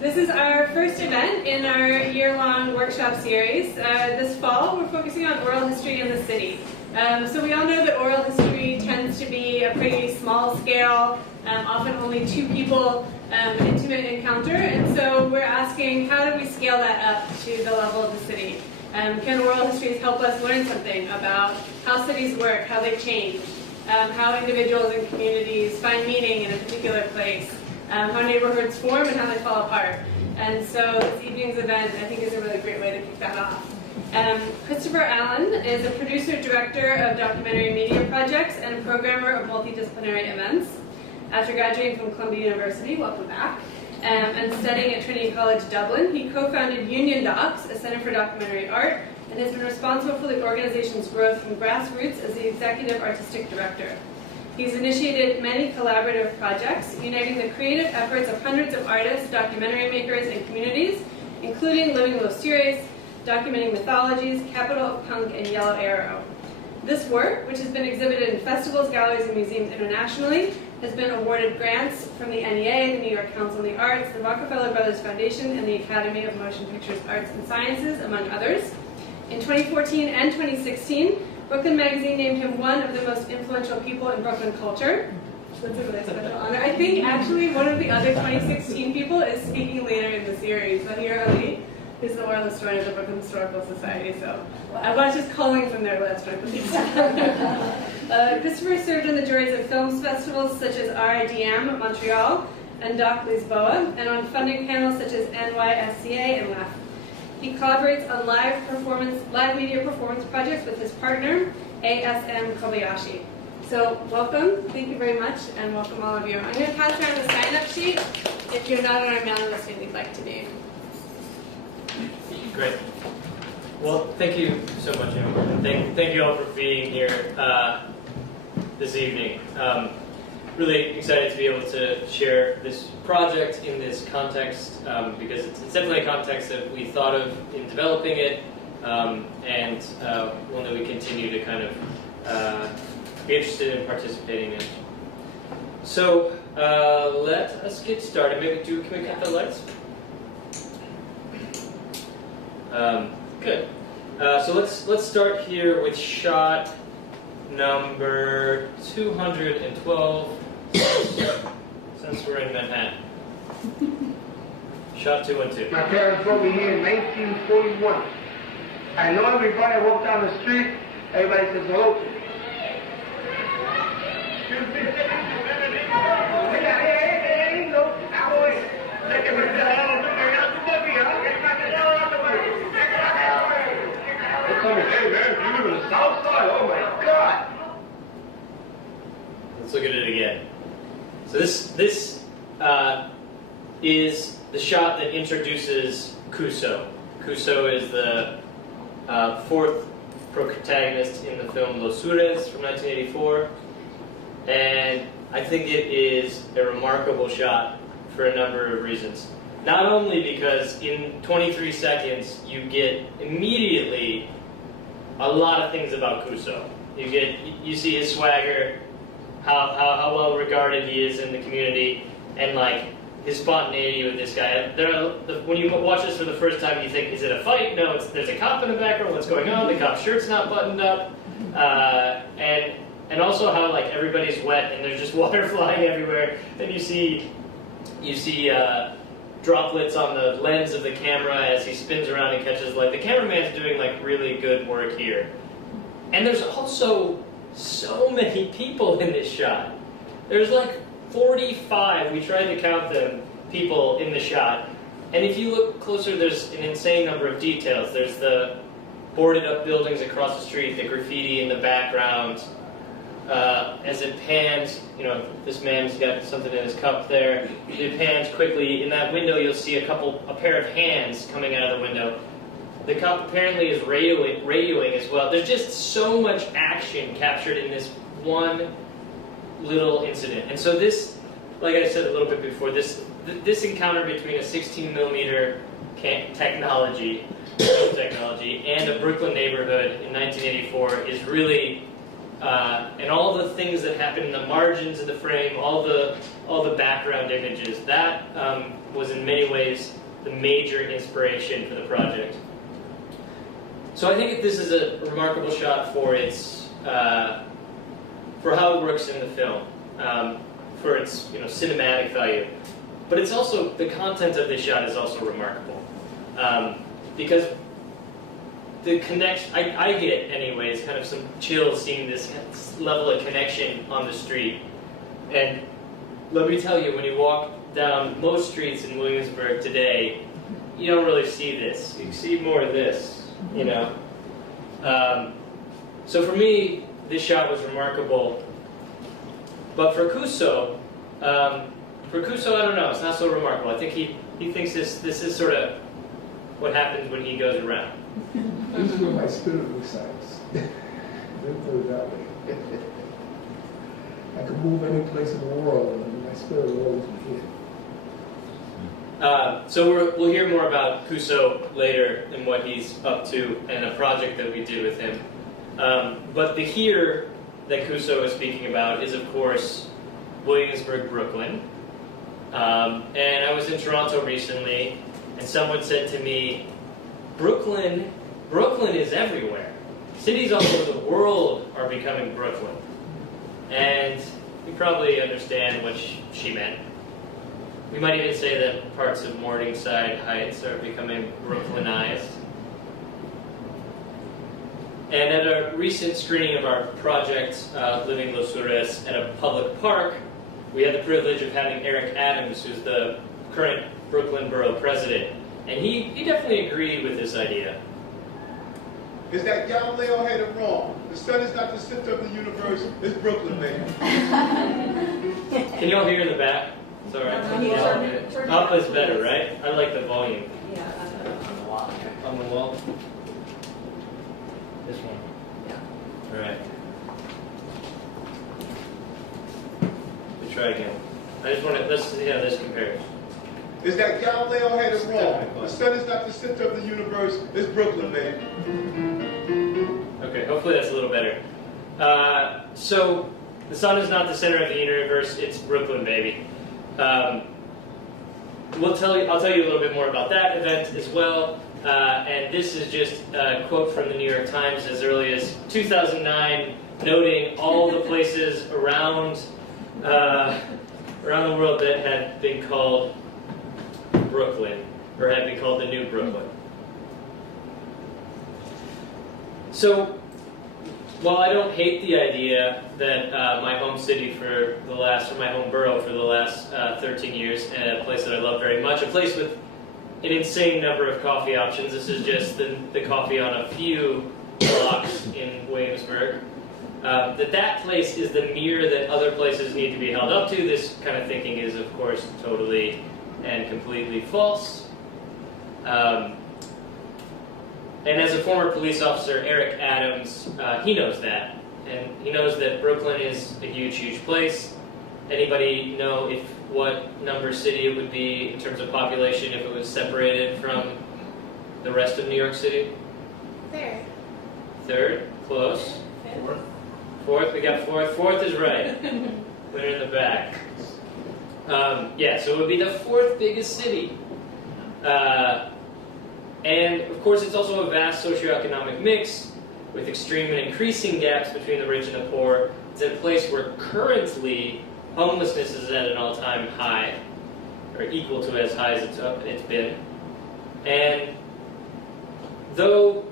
This is our first event in our year-long workshop series. This fall, we're focusing on oral history in the city. So we all know that oral history tends to be a pretty small scale, often only two people intimate encounter, and so we're asking, how do we scale that up to the level of the city? Can oral histories help us learn something about how cities work, how they change, how individuals and communities find meaning in a particular place, how neighborhoods form and how they fall apart? And so this evening's event, I think, is a really great way to kick that off. Christopher Allen is a producer-director of documentary media projects and a programmer of multidisciplinary events. After graduating from Columbia University, welcome back, and studying at Trinity College Dublin, he co-founded UnionDocs, a center for documentary art, and has been responsible for the organization's growth from grassroots as the executive artistic director. He's initiated many collaborative projects, uniting the creative efforts of hundreds of artists, documentary makers, and communities, including Living Los Series, Documenting Mythologies, Capital of Punk, and Yellow Arrow. This work, which has been exhibited in festivals, galleries, and museums internationally, has been awarded grants from the NEA, the New York Council on the Arts, the Rockefeller Brothers Foundation, and the Academy of Motion Pictures Arts and Sciences, among others. In 2014 and 2016, Brooklyn Magazine named him one of the most influential people in Brooklyn culture. That's a really special honor. I think actually one of the other 2016 people is speaking later in the series. Zahir Ali is the oral historian of the Brooklyn Historical Society, so I was just calling from their list when I put these down. Christopher served on the juries of film festivals such as RIDM Montreal and Doc Lisboa, and on funding panels such as NYSCA and LAF. He collaborates on live media performance projects with his partner, ASM Kobayashi. So welcome, thank you very much, and welcome all of you. I'm going to pass around the sign-up sheet if you're not on our mailing list and you'd like to be. Great. Well, thank you so much, Emma. Thank you all for being here this evening. Really excited to be able to share this project in this context because it's definitely a context that we thought of in developing it and one that we continue to kind of be interested in participating in. So let us get started. Can we cut the lights? Good. So let's start here with shot number 212. Since we're in Manhattan. Shot 212. My parents brought me here in 1941. I know everybody. I walk down the street, everybody says hello to me. They told me, hey man, you live in the Southside? Oh my God! Let's look at it again. So this is the shot that introduces Kuso. Kuso is the fourth protagonist in the film Los Sures from 1984, and I think it is a remarkable shot for a number of reasons. Not only because in 23 seconds you get immediately a lot of things about Kuso. You see his swagger, how well regarded he is in the community, and like his spontaneity with this guy. When you watch this for the first time, you think, is it a fight? No, there's a cop in the background. What's going on? The cop's shirt's not buttoned up, and also how like everybody's wet and there's just water flying everywhere. Then you see droplets on the lens of the camera as he spins around and catches light. The cameraman's doing like really good work here, and there's also so many people in this shot. There's like 45, we tried to count them, people in the shot. And if you look closer, there's an insane number of details. There's the boarded up buildings across the street, the graffiti in the background. As it pans, this man's got something in his cup there. It pans quickly. In that window, you'll see a pair of hands coming out of the window. The cop apparently is radioing as well. There's just so much action captured in this one little incident. And so this, like I said a little bit before, this encounter between a 16mm technology and a Brooklyn neighborhood in 1984 is really and all the things that happen in the margins of the frame, all the background images. That was in many ways the major inspiration for the project. So I think this is a remarkable shot for its for how it works in the film, for its cinematic value. But it's also, the content of this shot is also remarkable, because the connection, I get anyways, kind of some chills seeing this level of connection on the street. And let me tell you, when you walk down most streets in Williamsburg today, you don't really see this. You see more of this, you know. So for me, this shot was remarkable. But for Kuso, I don't know. It's not so remarkable. I think he thinks this is sort of what happens when he goes around. This is where my spirit resides. Let me put it that way. I could move any place in the world, and my spirit will always be here. So we'll hear more about Kuso later and what he's up to and a project that we did with him. But the here that Kuso is speaking about is, of course, Williamsburg, Brooklyn. And I was in Toronto recently, and someone said to me, Brooklyn is everywhere. Cities all over the world are becoming Brooklyn. And you probably understand what she meant. We might even say that parts of Morningside Heights are becoming Brooklynized. And at a recent screening of our project, Living Los Sures, at a public park, we had the privilege of having Eric Adams, who's the current Brooklyn Borough president. And he definitely agreed with this idea. Is that Galileo had it wrong. The sun is not the center of the universe, it's Brooklyn, baby. Can you all hear in the back? It's all right. Up is better, right? I like the volume. Yeah, on the wall here. On the wall? This one? Yeah. All right. We try again. I just want to, let's see how this compares. Is that Galileo had it wrong. The sun is not the center of the universe, it's Brooklyn, baby. Okay, hopefully that's a little better. So, the sun is not the center of the universe, it's Brooklyn, baby. I'll tell you a little bit more about that event as well. And this is just a quote from the New York Times as early as 2009, noting all the places around the world that had been called Brooklyn, or had been called the New Brooklyn. So, while I don't hate the idea that my home city my home borough for the last 13 years, and a place that I love very much, a place with an insane number of coffee options. This is just the coffee on a few blocks in Williamsburg. That place is the mirror that other places need to be held up to. This kind of thinking is, of course, totally and completely false. And as a former police officer, Eric Adams, he knows that. And he knows that Brooklyn is a huge, huge place. Anybody know what number city it would be in terms of population if it was separated from the rest of New York City? Third. Third? Close. Fourth? We got fourth. Fourth is right. Put it in the back. Yeah, so it would be the fourth biggest city. And, of course, it's also a vast socioeconomic mix with extreme and increasing gaps between the rich and the poor. It's a place where currently homelessness is at an all-time high, or equal to as high as it's been. And though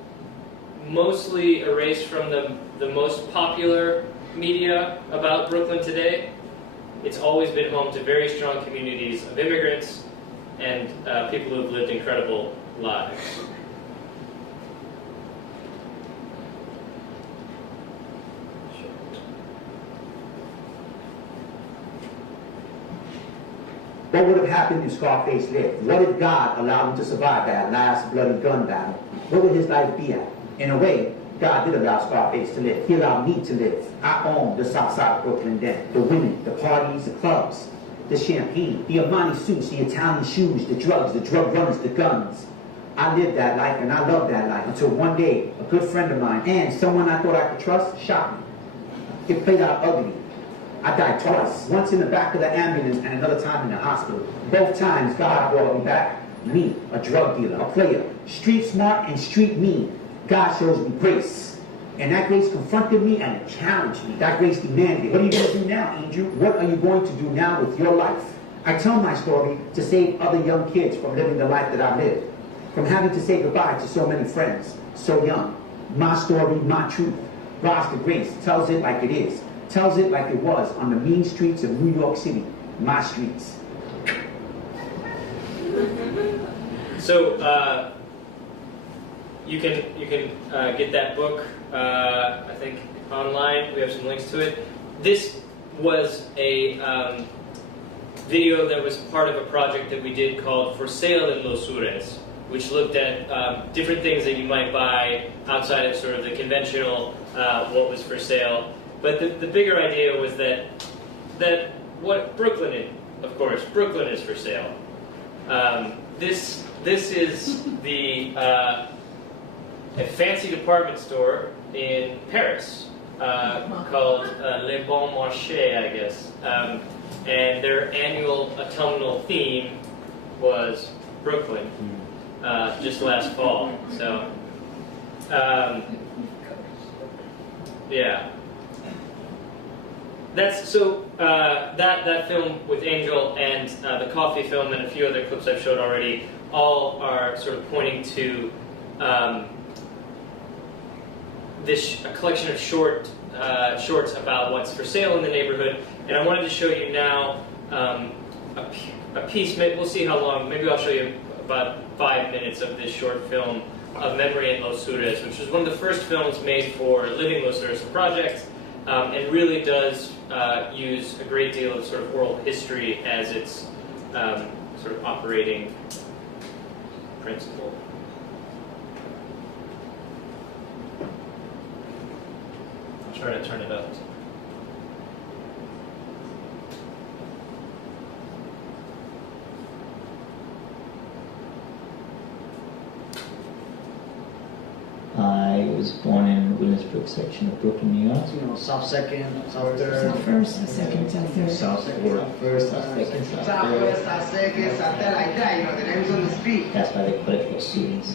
mostly erased from the most popular media about Brooklyn today, it's always been home to very strong communities of immigrants and people who have lived incredible lives. What would have happened if Scarface lived? What if God allowed him to survive that last bloody gun battle? What would his life be at? In a way, God did allow Scarface to live. He allowed me to live. I own the Southside of Brooklyn then. The women, the parties, the clubs, the champagne, the Armani suits, the Italian shoes, the drugs, the drug runners, the guns. I lived that life and I loved that life until one day a good friend of mine and someone I thought I could trust shot me. It played out ugly. I died twice, once in the back of the ambulance and another time in the hospital. Both times, God brought me back. Me, a drug dealer, a player, street smart and street mean. God shows me grace. And that grace confronted me and it challenged me. That grace demanded, what are you going to do now, Angel? What are you going to do now with your life? I tell my story to save other young kids from living the life that I lived, from having to say goodbye to so many friends, so young. My story, my truth. God's the grace, tells it like it is, tells it like it was on the mean streets of New York City, my streets. So you can get that book, I think, online. We have some links to it. This was a video that was part of a project that we did called For Sale in Los Sures, which looked at different things that you might buy outside of sort of the conventional what was for sale. But the bigger idea was that what Brooklyn is, of course, Brooklyn is for sale. This is a fancy department store in Paris called Le Bon Marché, I guess. And their annual autumnal theme was Brooklyn, just last fall. So, yeah. That's so that film with Angel and the coffee film and a few other clips I've showed already all are sort of pointing to a collection of shorts about what's for sale in the neighborhood. And I wanted to show you now a piece. Maybe we'll see how long. Maybe I'll show you about 5 minutes of this short film of Memory in Los Sures, which was one of the first films made for Living Los Sures project, and really does use a great deal of sort of oral history as its sort of operating principle. I'll try to turn it up. I was born in Williamsburg section of Brooklyn, New York. You know, South Second, South Third. South First, South Second, South Third. South First, South Second, South Southwest, Third. South Second, South Third, like that, you know, the names on the street. That's why they call it Los Sures.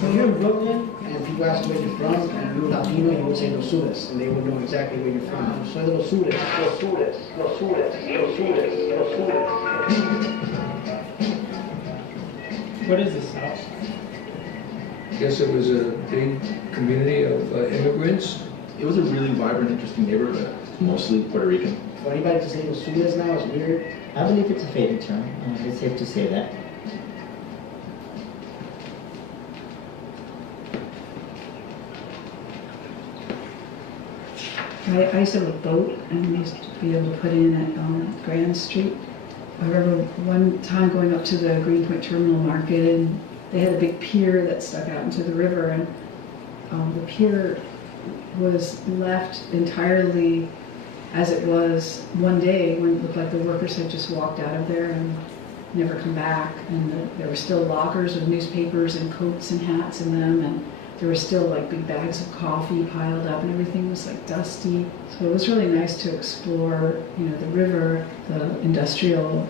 When you're in Brooklyn and people ask where you're from and you're Latino, you would say Los Sures, and they would know exactly where you're from. Soy de Los Sures, Los Sures, Los Sures, Los Sures, Los Sures. What is the South? I guess it was a big community of immigrants. It was a really vibrant, interesting neighborhood, mostly Puerto Rican. For anybody to say Los Sures now is weird. I believe it's a fading term. It's safe to say that. I used to have a boat, and we used to be able to put in at Grand Street. I remember one time going up to the Greenpoint Terminal Market, and they had a big pier that stuck out into the river, and the pier was left entirely as it was one day when it looked like the workers had just walked out of there and never come back. And there were still lockers with newspapers and coats and hats in them, and there were still like big bags of coffee piled up, and everything was like dusty. So it was really nice to explore, you know, the river, the industrial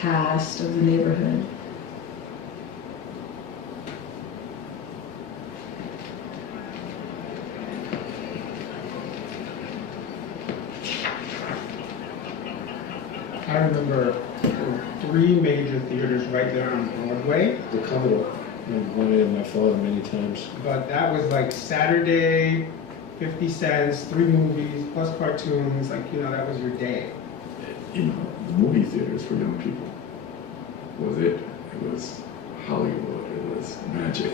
past of the neighborhood. I remember there were 3 major theaters right there on Broadway. The Commodore. I wanted my father many times. But that was like Saturday, 50 cents, 3 movies, plus cartoons, like, you know, that was your day. You know, the movie theaters for young people was it. It was Hollywood. It was magic.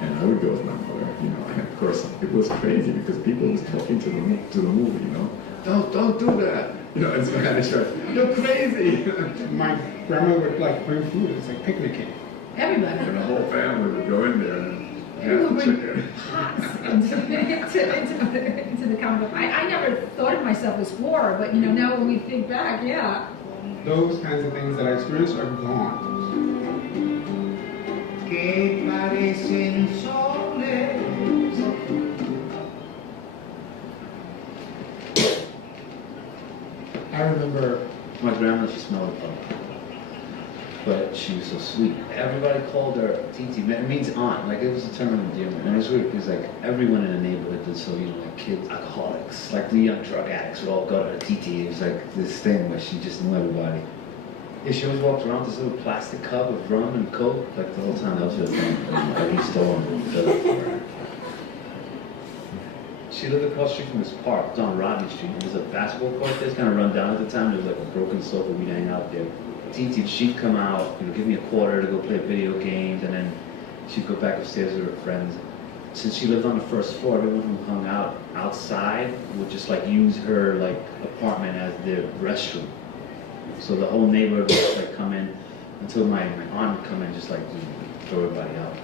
And I would go with my mother, you know, and of course it was crazy because people was talking to the movie, you know. Don't do that. You know, and so I had to shout, you're crazy. My grandma would like bring food, it was like picnicking. Everybody. And the whole family would go in there and People have bring chicken. pots into the come from. I never thought of myself as poor, but you know, now when we think back, yeah. Those kinds of things that I experienced are gone. I remember my grandma, she smelled of punk, but she was so sweet. Everybody called her Titi. It means aunt, like it was a term of endearment. And it was weird because like everyone in the neighborhood did so, you know, like kids, alcoholics, like the young drug addicts would all go to her Titi. It was like this thing where she just knew everybody. Yeah, she always walked around with this little plastic cup of rum and coke, like the whole time. That was her thing. Like, every store filled it for her. She lived across the street from this park. It was on Rodney Street. There was a basketball court there. It's kind of run down at the time. There was like a broken sofa. We'd hang out there. Titi, she'd come out, you know, give me a quarter to go play video games, and then she'd go back upstairs with her friends. Since she lived on the first floor, everyone who hung out outside would just like use her like apartment as their restroom. So the whole neighborhood would just like come in until my aunt would come in, just like throw everybody out.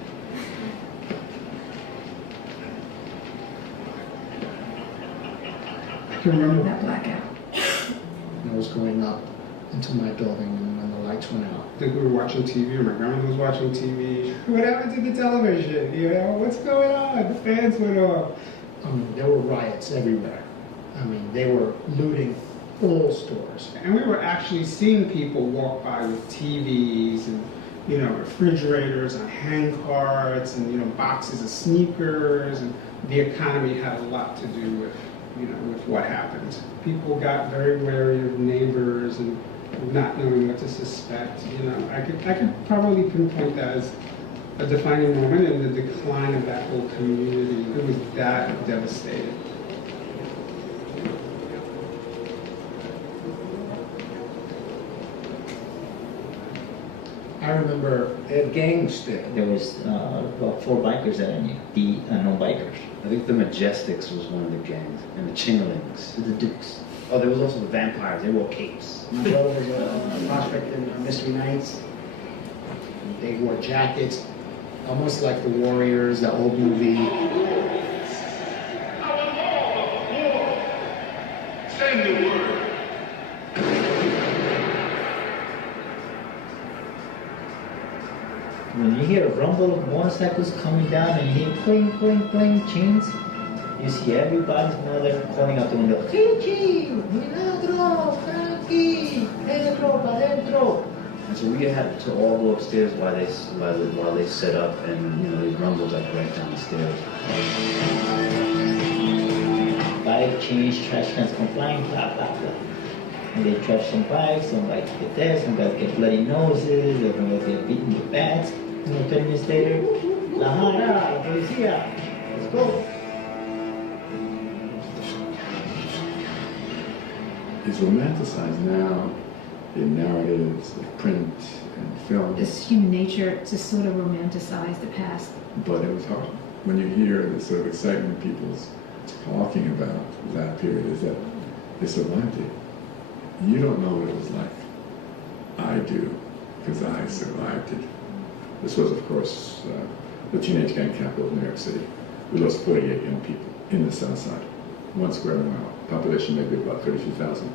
I can remember that blackout. I was going up into my building, and when the lights went out. I think we were watching TV, or my grandma was watching TV. What happened to the television? You know, what's going on? The fans went off. There were riots everywhere. I mean, they were looting all stores. And we were actually seeing people walk by with TVs and, you know, refrigerators and hand carts and, you know, boxes of sneakers. And the economy had a lot to do with, you know, with what happened. People got very wary of neighbors and not knowing what to suspect. You know, I could probably pinpoint that as a defining moment in the decline of that whole community. It was that devastating. I remember they had gangs there. There was about 4 bikers that I knew, the unknown bikers. I think the Majestics was one of the gangs, and the Chingalings. The Dukes. Oh, there was also the vampires. They wore capes. My brother was a prospect in Mystery Nights. They wore jackets, Almost like the Warriors, that old movie. Send the word. When you hear a rumble of motorcycles coming down and you hear cling, cling, cling chains, you see everybody's mother calling out the window, Chichi, milagro, Frankie, dentro, pa dentro. And so we had to all go upstairs while they set up, and you know these rumbles like right down the stairs. Bike change, trash cans come flying, blah, blah, blah. And they trash some bikes, some bikes get there, some guys get bloody noses, everyone get beaten with bats. You know, 10 minutes later, la jara, la policía, let's go. It's romanticized now in narratives of print and film. It's human nature to sort of romanticize the past. But it was hard. When you hear the sort of excitement people's talking about that period, is that they survived it. You don't know what it was like. I do, because I survived it. This was, of course, the teenage gang capital of New York City. We lost 48 young people in the Southside, 1 square mile. Population maybe about 32,000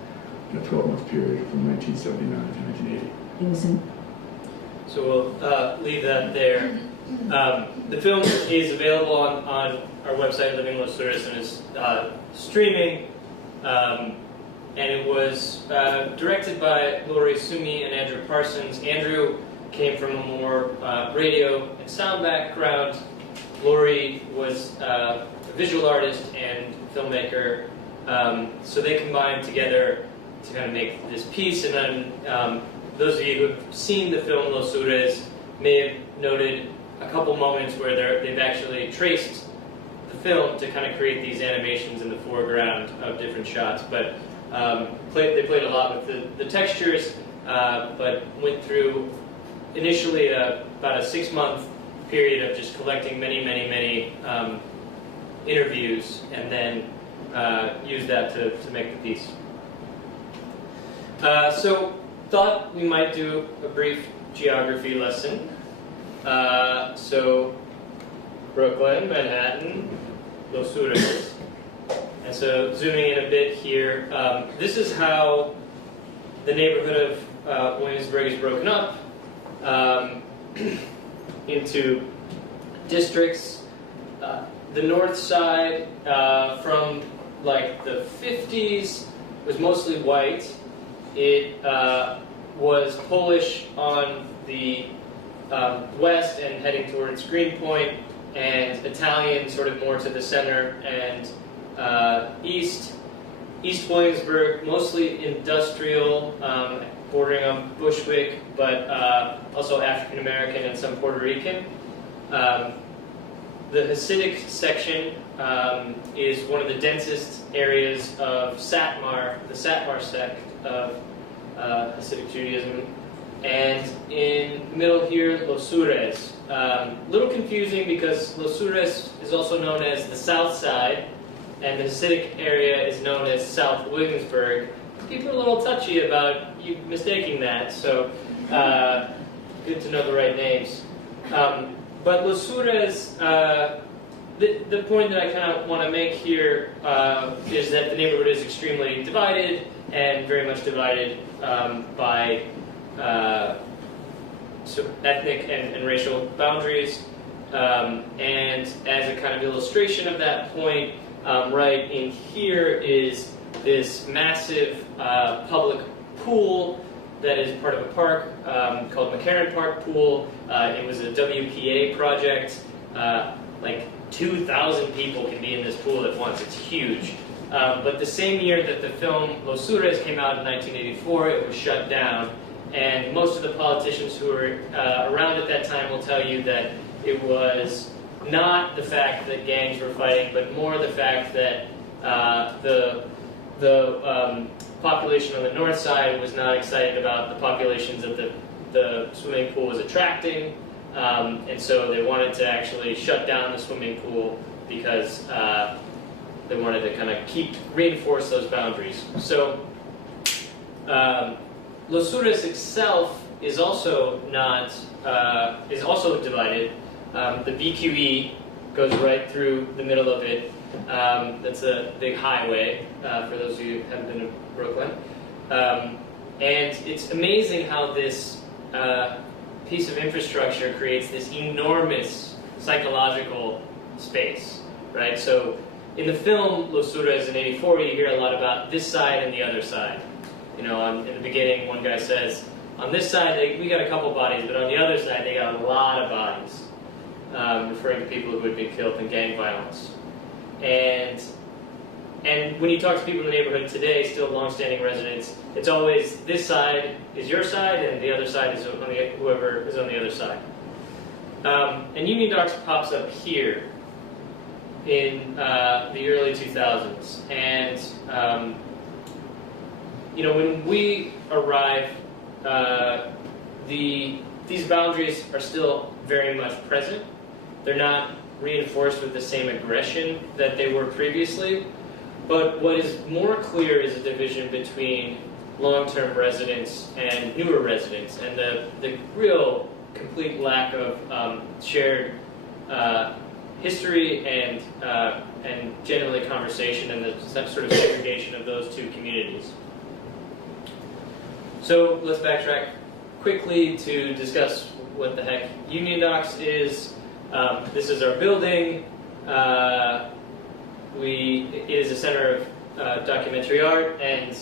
in a 12-month period from 1979 to 1980. It was in. So we'll leave that there. The film is available on our website, Living Los Sures, and is streaming. And it was directed by Lori Sumi and Andrew Parsons. Andrew came from a more radio and sound background. Lori was a visual artist and filmmaker. So they combined together to kind of make this piece. And then those of you who have seen the film Los Sures may have noted a couple moments where they've actually traced the film to kind of create these animations in the foreground of different shots. But they played a lot with the textures, but went through initially about a 6-month period of just collecting many interviews, and then used that to make the piece. So thought we might do a brief geography lesson. So Brooklyn, Manhattan, Los Sures. And so zooming in a bit here, this is how the neighborhood of Williamsburg is broken up into districts. The north side, from like the 50s, was mostly white. It was Polish on the west and heading towards Greenpoint, and Italian sort of more to the center, and east Williamsburg, mostly industrial, bordering on Bushwick, but also African American and some Puerto Rican. The Hasidic section is one of the densest areas of Satmar, the Satmar sect of Hasidic Judaism. And in the middle here, Los Sures. Little confusing because Los Sures is also known as the South Side, and the Hasidic area is known as South Williamsburg. People are a little touchy about you mistaking that, so good to know the right names. But Los Sures, the point that I kind of want to make here is that the neighborhood is extremely divided, and very much divided by ethnic and racial boundaries. And as a kind of illustration of that point, right in here is this massive public pool that is part of a park called McCarran Park Pool. It was a WPA project. Like 2,000 people can be in this pool at once. It's huge. But the same year that the film Los Sures came out in 1984, it was shut down. And most of the politicians who were around at that time will tell you that it was not the fact that gangs were fighting, but more the fact that the population on the north side was not excited about the populations that the swimming pool was attracting, and so they wanted to actually shut down the swimming pool because they wanted to kind of reinforce those boundaries. So Los Sures itself is also not is also divided. The BQE goes right through the middle of it. That's a big highway for those of you who haven't been to Brooklyn. And it's amazing how this piece of infrastructure creates this enormous psychological space, right? So in the film Los Sures in '84, you hear a lot about this side and the other side. You know, in the beginning, one guy says, on this side, we got a couple bodies, but on the other side, they got a lot of bodies, referring to people who had been killed in gang violence. And when you talk to people in the neighborhood today, still long-standing residents, it's always this side is your side, and the other side is on whoever is on the other side. And UnionDocs pops up here in the early 2000s, and you know, when we arrive, these boundaries are still very much present. They're not reinforced with the same aggression that they were previously, but what is more clear is a division between long-term residents and newer residents, and the real complete lack of shared history and generally conversation, and the sort of segregation of those two communities. So let's backtrack quickly to discuss what the heck UnionDocs is. This is our building. It is a center of documentary art, and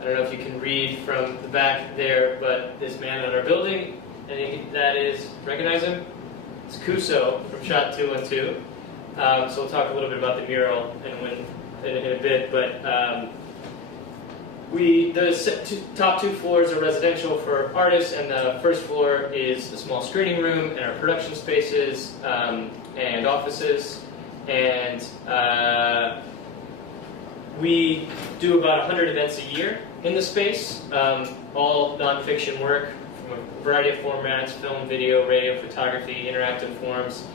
I don't know if you can read from the back there, but this man on our building, and that is, recognize him? It's Kuso from Shot 212. So we'll talk a little bit about the mural in a bit, but the top two floors are residential for artists, and the first floor is the small screening room and our production spaces and offices. And we do about 100 events a year in the space, all nonfiction work from a variety of formats: film, video, radio, photography, interactive forms,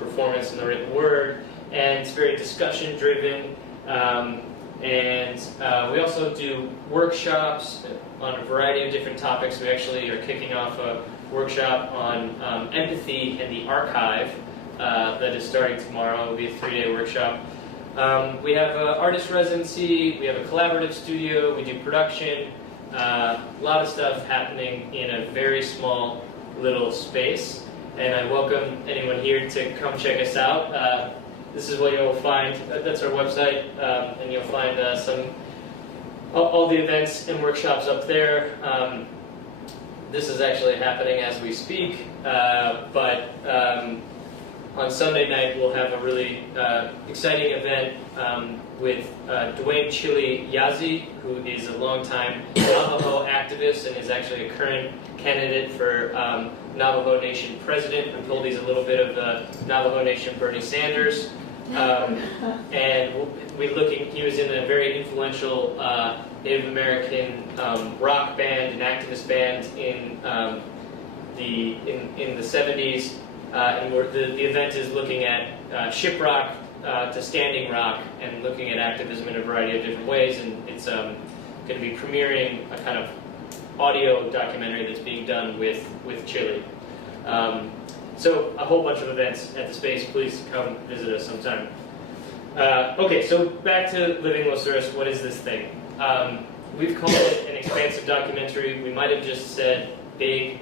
performance in the written word, and it's very discussion-driven. And we also do workshops on a variety of different topics. We actually are kicking off a workshop on empathy in the archive that is starting tomorrow. It will be a 3-day workshop. We have an artist residency, we have a collaborative studio, we do production, a lot of stuff happening in a very small little space. And I welcome anyone here to come check us out. This is what you'll find, that's our website, and you'll find all the events and workshops up there. This is actually happening as we speak, but on Sunday night we'll have a really exciting event with Dwayne Chili Yazzie, who is a longtime Navajo activist and is actually a current candidate for Navajo Nation president. I'm told he's a little bit of Navajo Nation Bernie Sanders. And he was in a very influential Native American rock band and activist band in the 70s. And the event is looking at shiprock to standing rock and looking at activism in a variety of different ways. And it's going to be premiering a kind of audio documentary that's being done with Chile. So a whole bunch of events at the space. Please come visit us sometime. Okay, so back to Living Los Suras. What is this thing? We've called it an expansive documentary. We might have just said big.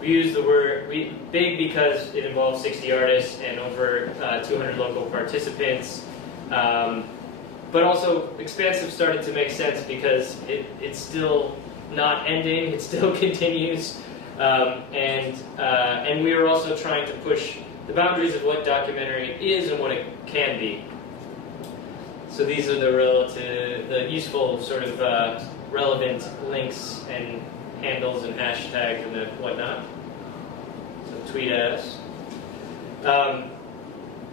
We use the word big because it involves 60 artists and over 200 local participants. But also, expansive started to make sense because it's still not ending. It still continues. And we are also trying to push the boundaries of what documentary is and what it can be. So these are the useful sort of relevant links and handles and hashtags and whatnot. So tweet at us.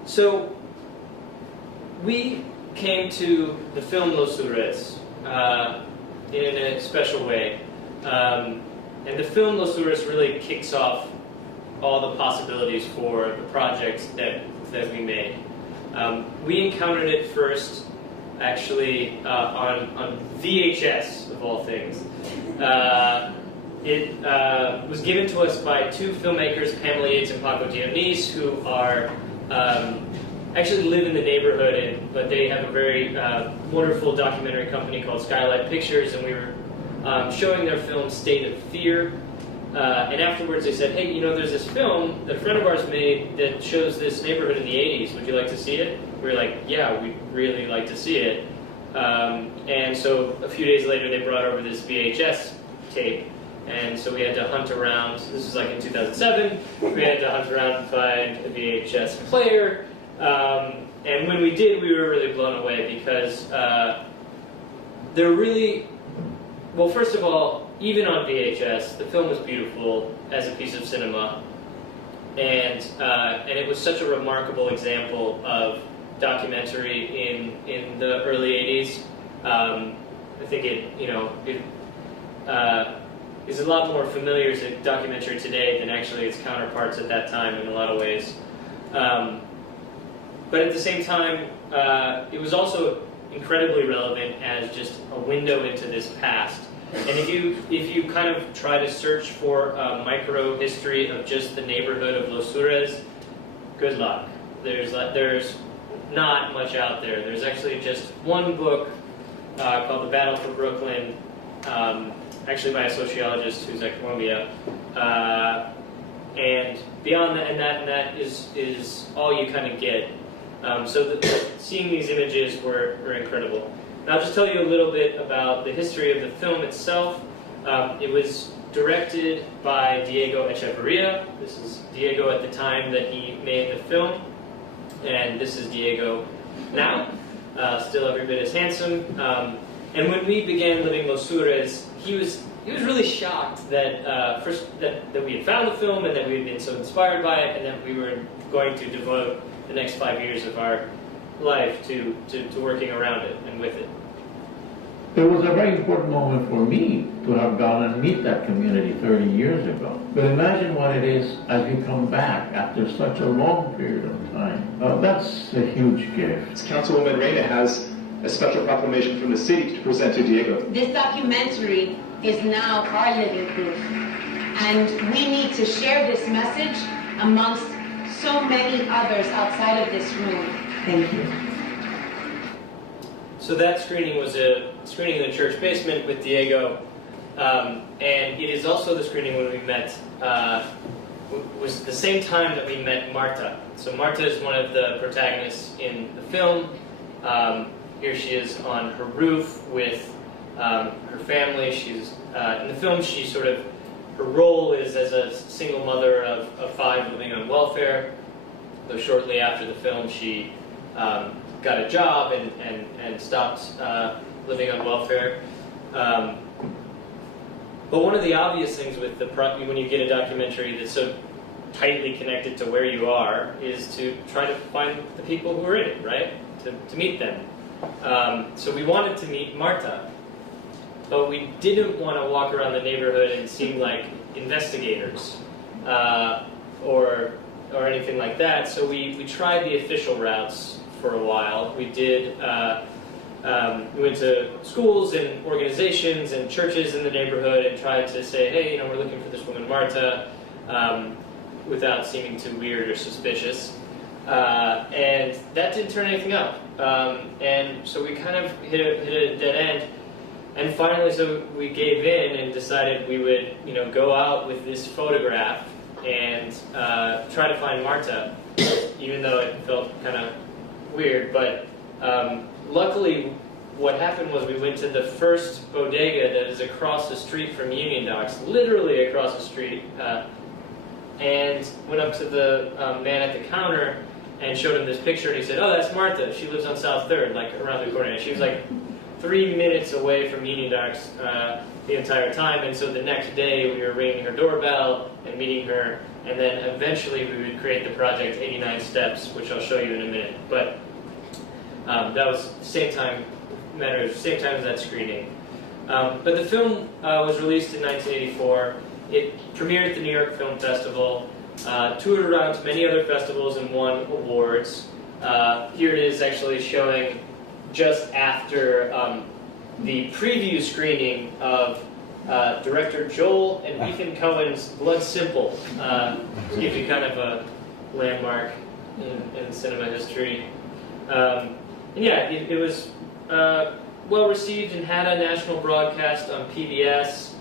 So we came to the film Los Suras in a special way. And the film Los Suras really kicks off all the possibilities for the project that we made. We encountered it first, actually, on VHS, of all things. It was given to us by two filmmakers, Pamela Yates and Paco Dionís, who are actually live in the neighborhood, but they have a very wonderful documentary company called Skylight Pictures, and we were showing their film State of Fear. And afterwards they said, hey, you know, there's this film that a friend of ours made that shows this neighborhood in the 80s. Would you like to see it? We were like, yeah, we'd really like to see it. And so a few days later they brought over this VHS tape. And so we had to hunt around. This was like in 2007. We had to hunt around and find a VHS player. And when we did, we were really blown away because they're really, well, first of all, even on VHS, the film was beautiful as a piece of cinema, and it was such a remarkable example of documentary in the early 80s. I think it is a lot more familiar as a documentary today than actually its counterparts at that time in a lot of ways. But at the same time, it was also incredibly relevant as just a window into this past. And if you kind of try to search for a micro history of just the neighborhood of Los Suras, good luck. There's not much out there. There's actually just one book called The Battle for Brooklyn, actually by a sociologist who's at Columbia. And beyond that, and that is all you kind of get. So seeing these images were incredible. And I'll just tell you a little bit about the history of the film itself. It was directed by Diego Echeverria. This is Diego at the time that he made the film, and this is Diego now, still every bit as handsome. And when we began Living Los Suras, he was really shocked that first that we had found the film and that we had been so inspired by it, and that we were going to devote the next 5 years of our life to working around it and with it. It was a very important moment for me to have gone and meet that community 30 years ago. But imagine what it is as we come back after such a long period of time. That's a huge gift. Councilwoman Reyna has a special proclamation from the city to present to Diego. This documentary is now our living proof. And we need to share this message amongst so many others outside of this room. Thank you. So that screening was a screening in the church basement with Diego, and it is also the screening when we met, was the same time that we met Marta. So Marta is one of the protagonists in the film. Here she is on her roof with her family. She's in the film. She sort of, her role is as a single mother of 5 living on welfare. Though shortly after the film, she got a job and stopped living on welfare. But one of the obvious things with when you get a documentary that's so tightly connected to where you are is to try to find the people who are in it, right? To meet them. So we wanted to meet Marta, but we didn't want to walk around the neighborhood and seem like investigators or anything like that. So we tried the official routes for a while. We did. We went to schools and organizations and churches in the neighborhood and tried to say, hey, you know, we're looking for this woman Marta, without seeming too weird or suspicious. And that didn't turn anything up. And so we kind of hit a dead end. And finally, so we gave in and decided we would, you know, go out with this photograph and try to find Marta, even though it felt kind of weird. But luckily, what happened was we went to the first bodega that is across the street from UnionDocs, literally across the street, and went up to the man at the counter and showed him this picture, and he said, oh, that's Marta. She lives on South 3rd, like around the corner. And she was like 3 minutes away from UnionDocs the entire time, and so the next day we were ringing her doorbell and meeting her, and then eventually we would create the project 89 Steps, which I'll show you in a minute. But that was same time as that screening. But the film was released in 1984. It premiered at the New York Film Festival, toured around to many other festivals and won awards. Here it is actually showing just after the preview screening of director Joel and Ethan Cohen's Blood Simple. To give you kind of a landmark in cinema history. And yeah, it was well received and had a national broadcast on PBS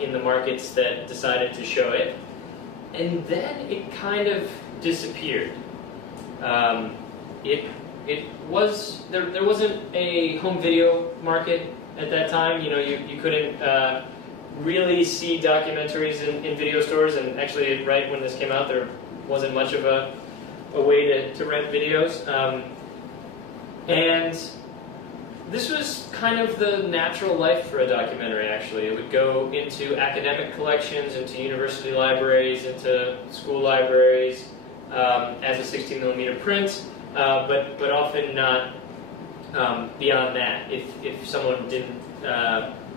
in the markets that decided to show it. And then it kind of disappeared. It was there wasn't a home video market at that time. You know, you couldn't really see documentaries in video stores, and actually right when this came out there wasn't much of a way to rent videos. And this was kind of the natural life for a documentary, actually. It would go into academic collections, into university libraries, into school libraries, as a 16mm print, but often not beyond that, if someone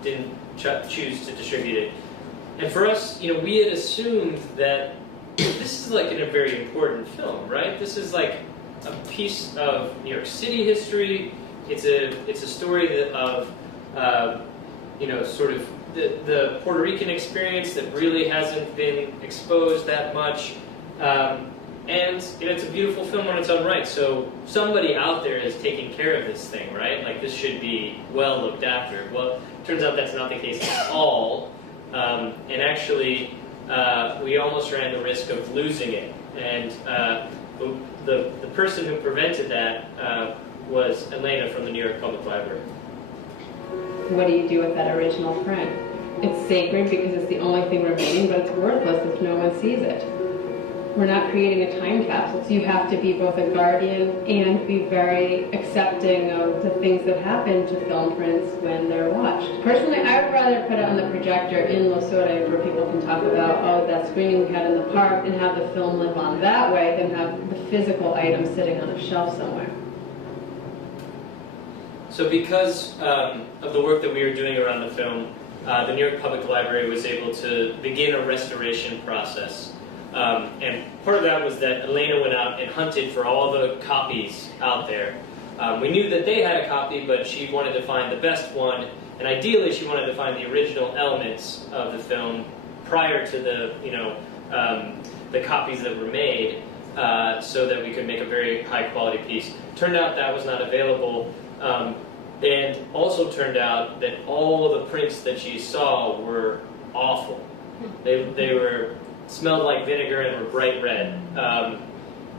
didn't choose to distribute it. And for us, you know, we had assumed that this is like a very important film, right? This is like a piece of New York City history. It's a story of you know, sort of the Puerto Rican experience that really hasn't been exposed that much, and you know, it's a beautiful film on its own right. So somebody out there is taking care of this thing, right? Like, this should be well looked after. Well, it turns out that's not the case at all, and actually we almost ran the risk of losing it. And the person who prevented that was Elena from the New York Public Library. What do you do with that original print? It's sacred because it's the only thing remaining, but it's worthless if no one sees it. We're not creating a time capsule, so you have to be both a guardian and be very accepting of the things that happen to film prints when they're watched. Personally, I would rather put it on the projector in Los Ores where people can talk about, oh, that screening we had in the park, and have the film live on that way than have the physical item sitting on a shelf somewhere. So because of the work that we were doing around the film, the New York Public Library was able to begin a restoration process. And part of that was that Elena went out and hunted for all the copies out there. We knew that they had a copy, but she wanted to find the best one, and ideally she wanted to find the original elements of the film prior to the, you know, the copies that were made. so that we could make a very high quality piece. Turned out that was not available, and also turned out that all of the prints that she saw were awful. They were smelled like vinegar and were bright red.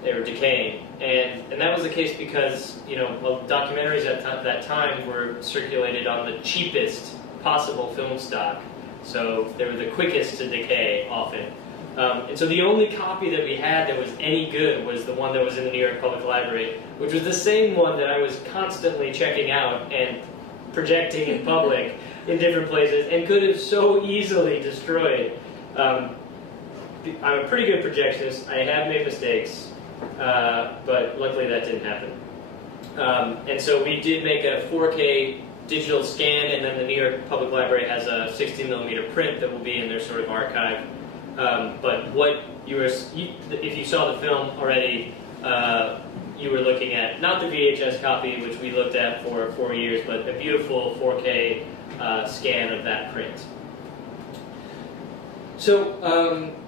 They were decaying, and that was the case because documentaries at that time were circulated on the cheapest possible film stock, so they were the quickest to decay often. And so the only copy that we had that was any good was the one that was in the New York Public Library, which was the same one that I was constantly checking out and projecting in public in different places, and could have so easily destroyed. I'm a pretty good projectionist. I have made mistakes, but luckily that didn't happen. And so we did make a 4K digital scan, and then the New York Public Library has a 60mm print that will be in their sort of archive. But what if you saw the film already, you were looking at not the VHS copy, which we looked at for 4 years, but a beautiful 4K scan of that print. So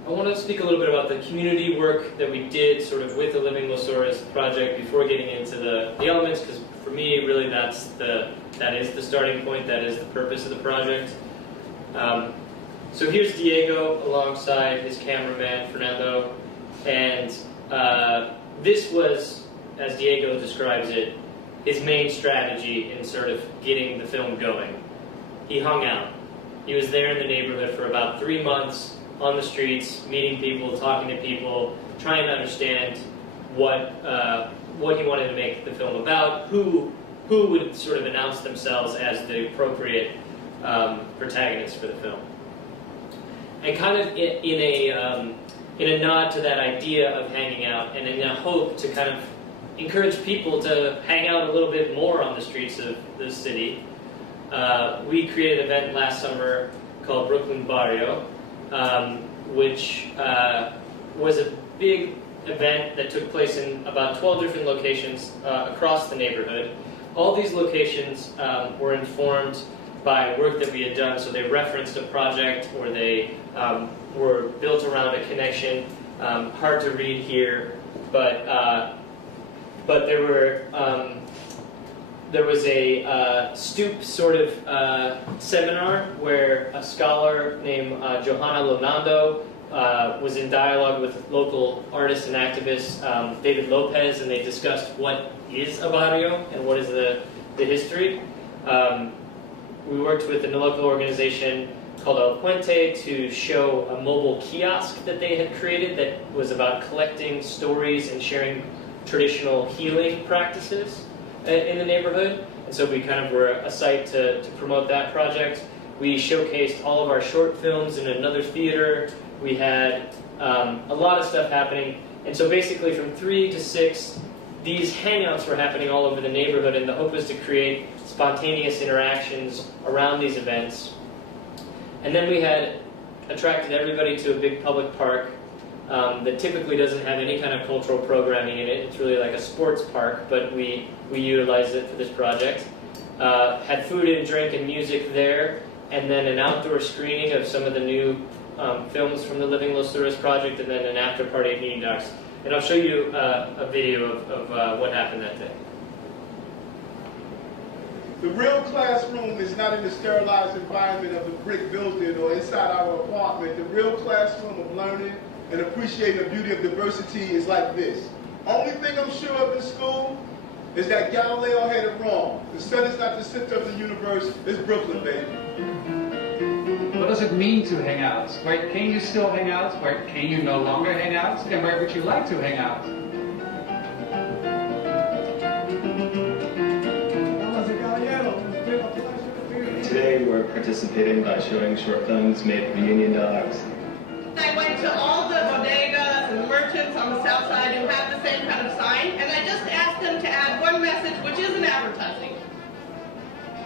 I want to speak a little bit about the community work that we did sort of with the Living Losaurus project before getting into the elements, because for me, really that is the starting point, that is the purpose of the project. So here's Diego alongside his cameraman, Fernando, and this was, as Diego describes it, his main strategy in sort of getting the film going. He hung out. He was there in the neighborhood for about 3 months, on the streets, meeting people, talking to people, trying to understand what he wanted to make the film about, who would sort of announce themselves as the appropriate protagonist for the film. And kind of in a nod to that idea of hanging out, and in a hope to kind of encourage people to hang out a little bit more on the streets of the city, we created an event last summer called Brooklyn Barrio, which was a big event that took place in about 12 different locations across the neighborhood. All these locations were informed by work that we had done, so they referenced a project or they were built around a connection. Hard to read here, but there was a stoop sort of seminar where a scholar named Johanna Lonando was in dialogue with local artists and activists, David Lopez, and they discussed what is a barrio and what is the history. We worked with a local organization called El Puente to show a mobile kiosk that they had created that was about collecting stories and sharing traditional healing practices in the neighborhood. And so we kind of were a site to promote that project. We showcased all of our short films in another theater. We had a lot of stuff happening. And so basically from 3 to 6, these hangouts were happening all over the neighborhood, and the hope was to create spontaneous interactions around these events. And then we had attracted everybody to a big public park that typically doesn't have any kind of cultural programming in it. It's really like a sports park, but we utilized it for this project. Had food and drink and music there, and then an outdoor screening of some of the new films from the Living Losaurus project, and then an after party at UnionDocs. And I'll show you a video of what happened that day. The real classroom is not in the sterilized environment of the brick building or inside our apartment. The real classroom of learning and appreciating the beauty of diversity is like this. Only thing I'm sure of in school is that Galileo had it wrong. The sun is not the center of the universe, it's Brooklyn, baby. What does it mean to hang out? Where can you still hang out? Where can you no longer hang out? And where would you like to hang out? Today we're participating by showing short films made for UnionDocs. I went to all the bodegas and the merchants on the south side who have the same kind of sign, and I just asked them to add one message, which isn't advertising.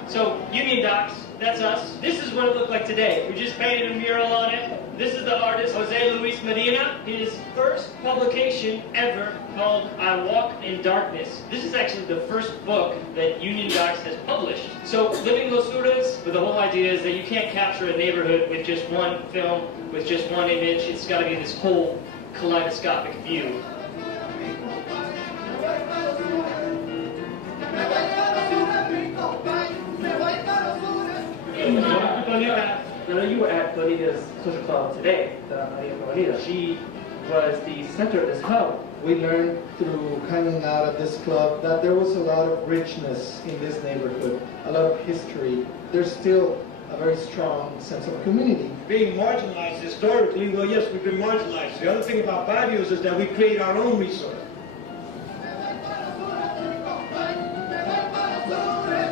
So, UnionDocs, that's us. This is what it looked like today. We just painted a mural on it. This is the artist, Jose Luis Medina. His first publication ever called I Walk in Darkness. This is actually the first book that UnionDocs has published. So, Living Losaurus, the whole idea is that you can't capture a neighborhood with just one film, with just one image. It's got to be this whole kaleidoscopic view. you were at Bonita's social club today, Maria Bonita. She was the center of this hub. We learned through hanging out at this club that there was a lot of richness in this neighborhood, a lot of history. There's still a very strong sense of community. Being marginalized historically, well, yes, we've been marginalized. The other thing about Barrios is that we create our own resources.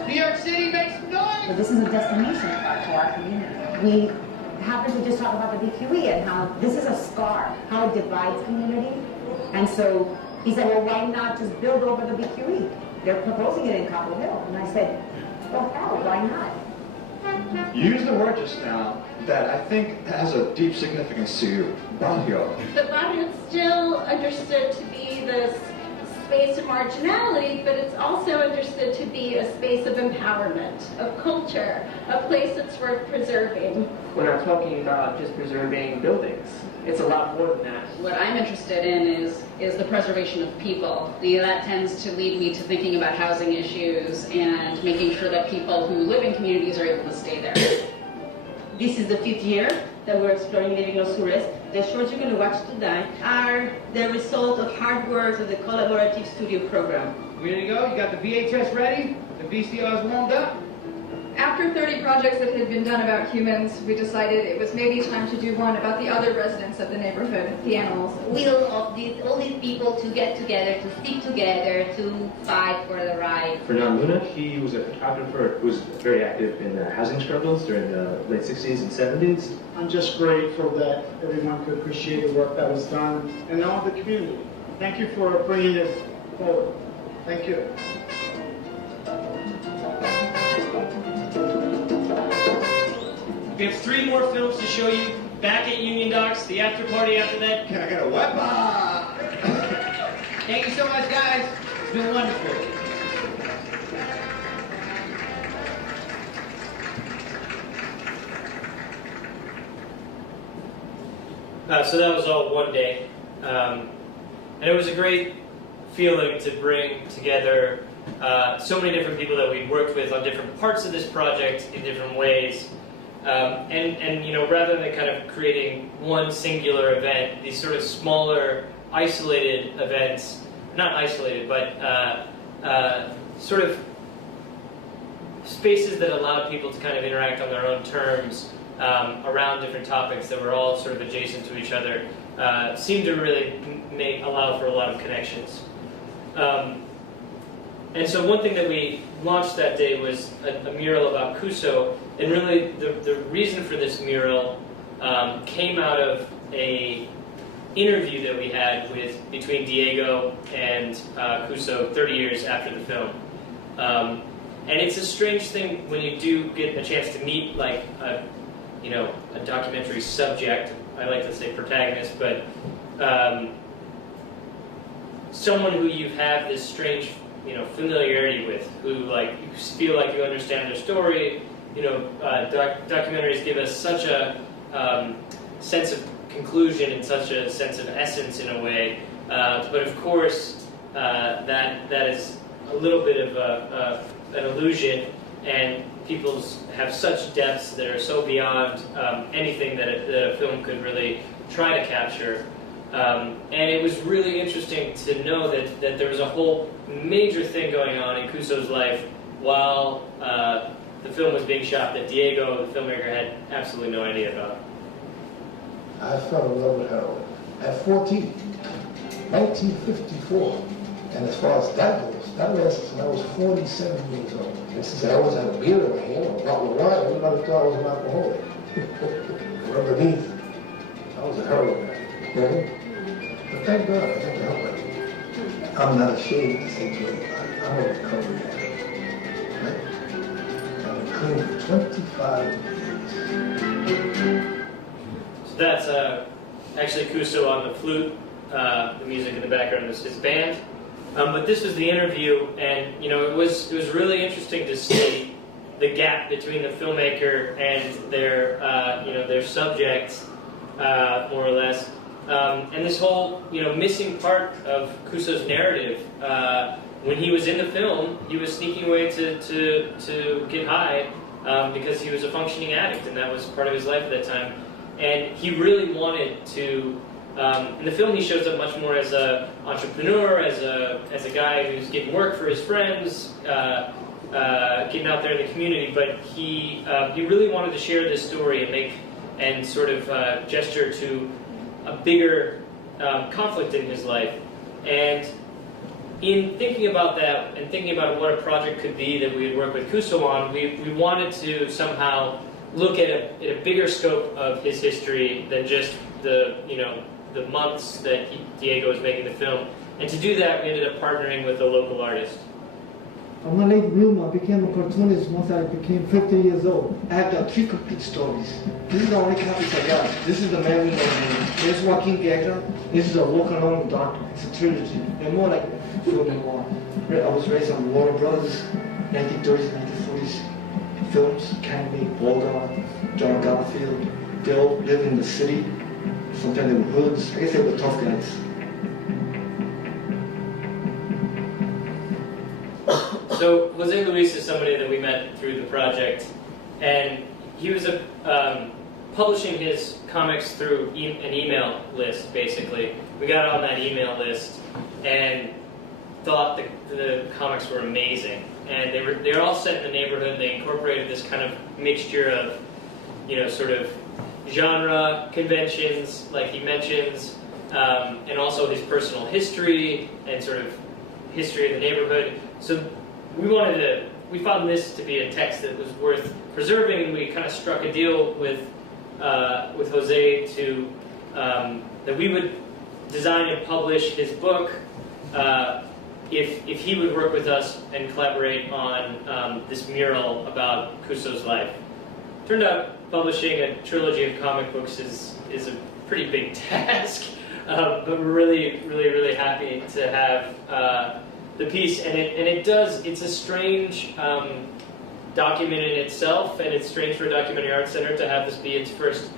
New York City makes noise! But this is a destination to our community. We happen to just talk about the BQE and how this is a scar, how it divides community. And so he said, well, why not just build over the BQE? They're proposing it in Capitol Hill. And I said, well, hell, why not? You used a word just now that I think has a deep significance to you, Barrio. But Barrio is still understood to be this space of marginality, but it's also understood to be a space of empowerment, of culture, a place that's worth preserving. We're not talking about just preserving buildings. It's a lot more than that. What I'm interested in is the preservation of people. That tends to lead me to thinking about housing issues and making sure that people who live in communities are able to stay there. This is the 5th year that we're exploring Diego Surest. The shorts you're going to watch tonight are the result of hard work of the collaborative studio program. Ready to go? You got the VHS ready? The VCRs warmed up? After 30 projects that had been done about humans, we decided it was maybe time to do one about the other residents of the neighborhood, the animals. Will of all these people to get together, to stick together, to fight for the right. Fernand Luna, he was a photographer who was very active in the housing struggles during the late 60s and 70s. I'm just grateful that everyone could appreciate the work that was done and all the community. Thank you for bringing this forward. Thank you. We have 3 more films to show you back at UnionDocs, the after party after that. Can I get a weapon? Thank you so much, guys. It's been wonderful. So that was all one day. And it was a great feeling to bring together so many different people that we'd worked with on different parts of this project in different ways. And you know, rather than kind of creating one singular event, these sort of smaller, isolated events, not isolated, but sort of spaces that allowed people to kind of interact on their own terms around different topics that were all sort of adjacent to each other, seemed to really allow for a lot of connections. And so one thing that we launched that day was a mural about Cuso, and really the reason for this mural came out of a interview that we had between Diego and Cuso 30 years after the film. And it's a strange thing when you do get a chance to meet like a documentary subject. I like to say protagonist, but someone who you've had this strange familiarity with, who like you feel like you understand their story. Documentaries give us such a sense of conclusion and such a sense of essence in a way, but of course that is a little bit of an illusion, and people have such depths that are so beyond anything that a film could really try to capture. And it was really interesting to know that there was a whole major thing going on in Cuso's life while the film was being shot that Diego, the filmmaker, had absolutely no idea about. I fell in love with heroin at 14, 1954. And as far as that goes, that lasted until I was 47 years old. And since I always had a beer in my hand or a bottle of wine, everybody thought I was an alcoholic. But underneath, I was a heroin addict. But thank God, I think I helped. I'm not ashamed to say to you, I'm a recovery addict. Right? I've been clean for 25 years. So that's actually Cuso on the flute. The music in the background is his band. But this was the interview, and it was really interesting to see the gap between the filmmaker and their subject, more or less. And this whole missing part of Cuso's narrative. When he was in the film, he was sneaking away to get high because he was a functioning addict, and that was part of his life at that time. And he really wanted to. In the film, he shows up much more as an entrepreneur, as a guy who's getting work for his friends, getting out there in the community. But he really wanted to share this story and sort of gesture to a bigger conflict in his life. And in thinking about that and thinking about what a project could be that we would work with Kuso on, we wanted to somehow look at a bigger scope of his history than just the months that Diego was making the film. And to do that, we ended up partnering with a local artist. My late Wilma became a cartoonist once I became 50 years old. I have got 3 complete stories. This is the only copies I got. This is the man we know. There's Joaquin Guerra. This is a Walk Alone in the Dark. It's a trilogy. They're more like film noir. I was raised on Warner Brothers, 1930s, 1940s films. Candy, Bolgar, John Garfield. They all live in the city. Sometimes they were hoods. I guess they were tough guys. So Jose Luis is somebody that we met through the project, and he was publishing his comics through an email list, basically. We got on that email list and thought the comics were amazing. And they were all set in the neighborhood. They incorporated this kind of mixture of, sort of genre conventions, like he mentions, and also his personal history and sort of history of the neighborhood. So we found this to be a text that was worth preserving, and we kind of struck a deal with Jose to that we would design and publish his book if he would work with us and collaborate on this mural about Kuso's life. Turned out publishing a trilogy of comic books is a pretty big task, but we're really, really, really happy to have the piece, and it's a strange document in itself, and it's strange for a documentary art center to have this be its first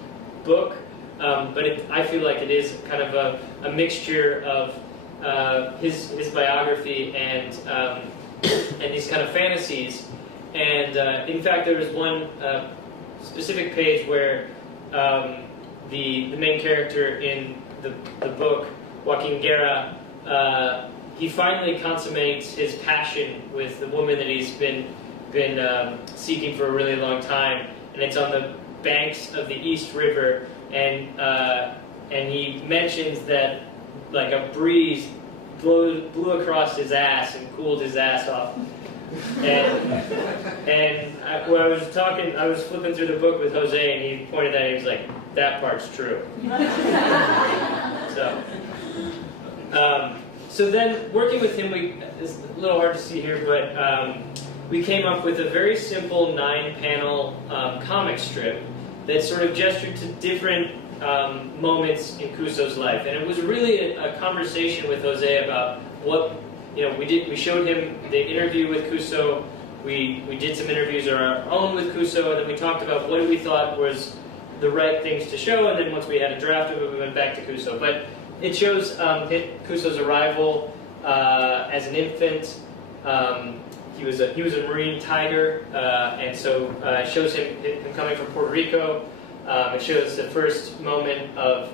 book, but I feel like it is kind of a mixture of his biography and these kind of fantasies. And in fact, there was one specific page where the main character in the book, Joaquin Guerra, he finally consummates his passion with the woman that he's been seeking for a really long time, and it's on the banks of the East River, and he mentions that like a breeze blew across his ass and cooled his ass off. And when I was flipping through the book with Jose, and he pointed at it, he was like, "That part's true." So then, working with him, it's a little hard to see here, but we came up with a very simple 9-panel comic strip that sort of gestured to different moments in Kuso's life. And it was really a conversation with Jose about what, we showed him the interview with Kuso, we did some interviews of our own with Kuso, and then we talked about what we thought was the right things to show, and then once we had a draft of it, we went back to Kuso. But it shows Kuso's arrival as an infant. He was a Marine Tiger, and so it shows him coming from Puerto Rico. It shows the first moment of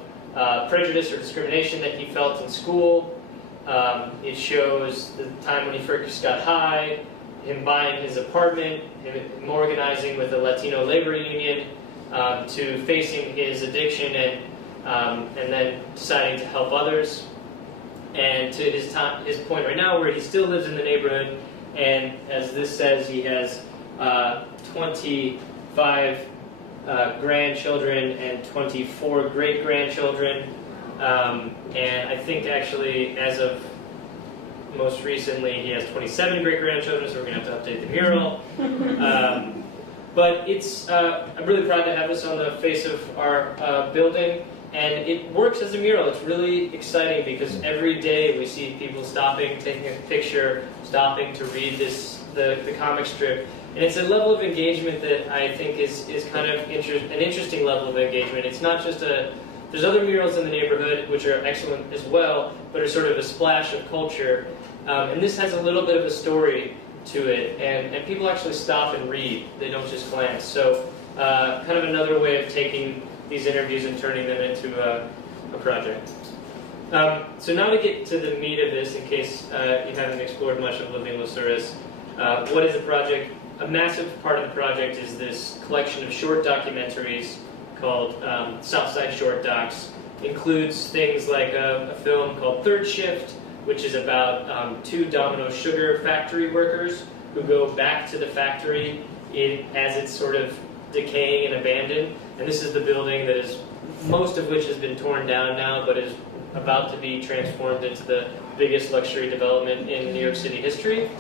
prejudice or discrimination that he felt in school. It shows the time when he first got high, him buying his apartment, him organizing with the Latino labor union, to facing his addiction and then deciding to help others, and to his point right now where he still lives in the neighborhood, and as this says, he has 25 grandchildren and 24 great-grandchildren, and I think actually as of most recently he has 27 great-grandchildren, so we're going to have to update the mural. But I'm really proud to have this on the face of our building. And it works as a mural. It's really exciting because every day we see people stopping, taking a picture, stopping to read the comic strip. And it's a level of engagement that I think is kind of an interesting level of engagement. It's not just there's other murals in the neighborhood which are excellent as well, but are sort of a splash of culture. And this has a little bit of a story to it, and people actually stop and read. They don't just glance. So kind of another way of taking these interviews and turning them into a project. So now to get to the meat of this, in case you haven't explored much of Living Los Sures, what is the project? A massive part of the project is this collection of short documentaries called Southside Short Docs. Includes things like a film called Third Shift, which is about two Domino sugar factory workers who go back to the factory as it's sort of decaying and abandoned. And this is the building that is, most of which has been torn down now, but is about to be transformed into the biggest luxury development in New York City history.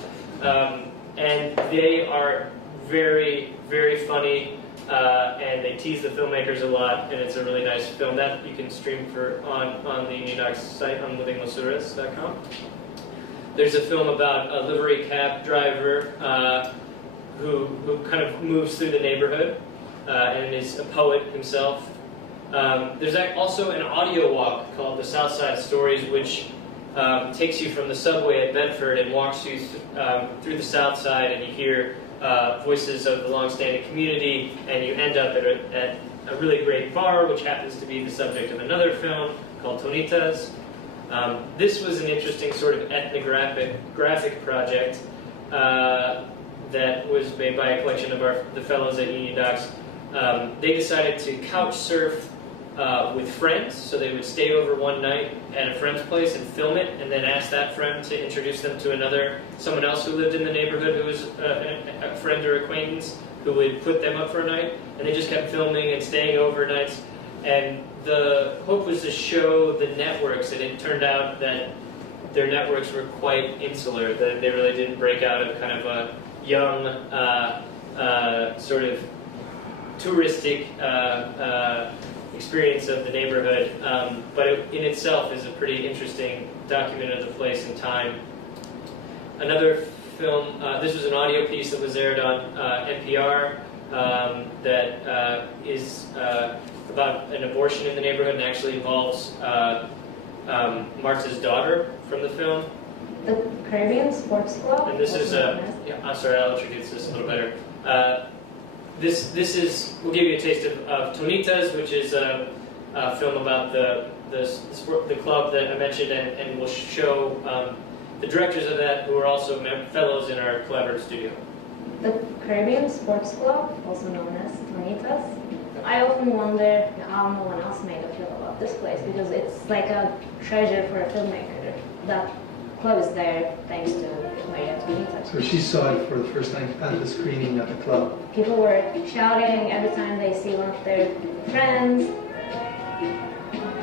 And they are very, very funny, and they tease the filmmakers a lot, and it's a really nice film that you can stream on the UnionDocs site on livinglosures.com. There's a film about a livery cab driver who kind of moves through the neighborhood and is a poet himself. There's also an audio walk called The Southside Stories, which takes you from the subway at Bedford and walks you through the South Side, and you hear voices of the long-standing community, and you end up at a really great bar, which happens to be the subject of another film called Tonitas. This was an interesting sort of ethnographic project that was made by a collection of the fellows at UnionDocs. They decided to couch surf with friends, so they would stay over one night at a friend's place and film it, and then ask that friend to introduce them to someone else who lived in the neighborhood who was a friend or acquaintance, who would put them up for a night, and they just kept filming and staying overnights. And the hope was to show the networks, and it turned out that their networks were quite insular, that they really didn't break out of kind of a young, sort of touristic experience of the neighborhood, but in itself is a pretty interesting document of the place and time. Another film, this was an audio piece that was aired on NPR that is about an abortion in the neighborhood and actually involves Marta's daughter from the film. The Caribbean Sports Club? And this is, I'm sorry, I'll introduce this a little better. This is, we'll give you a taste of Tonitas, which is a film about the club that I mentioned, and we'll show the directors of that, who are also fellows in our collaborative studio. The Caribbean Sports Club, also known as Tonitas. I often wonder how no one else made a film about this place, because it's like a treasure for a filmmaker. That club is there thanks to Maria Tonitas. So she saw it for the first time at the screening at the club. People were shouting every time they see one of their friends.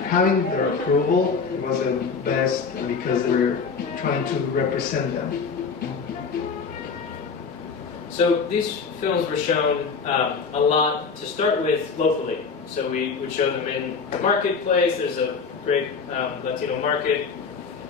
Having their approval was the best because they were trying to represent them. So these films were shown a lot to start with locally. So we would show them in the marketplace. There's a great Latino market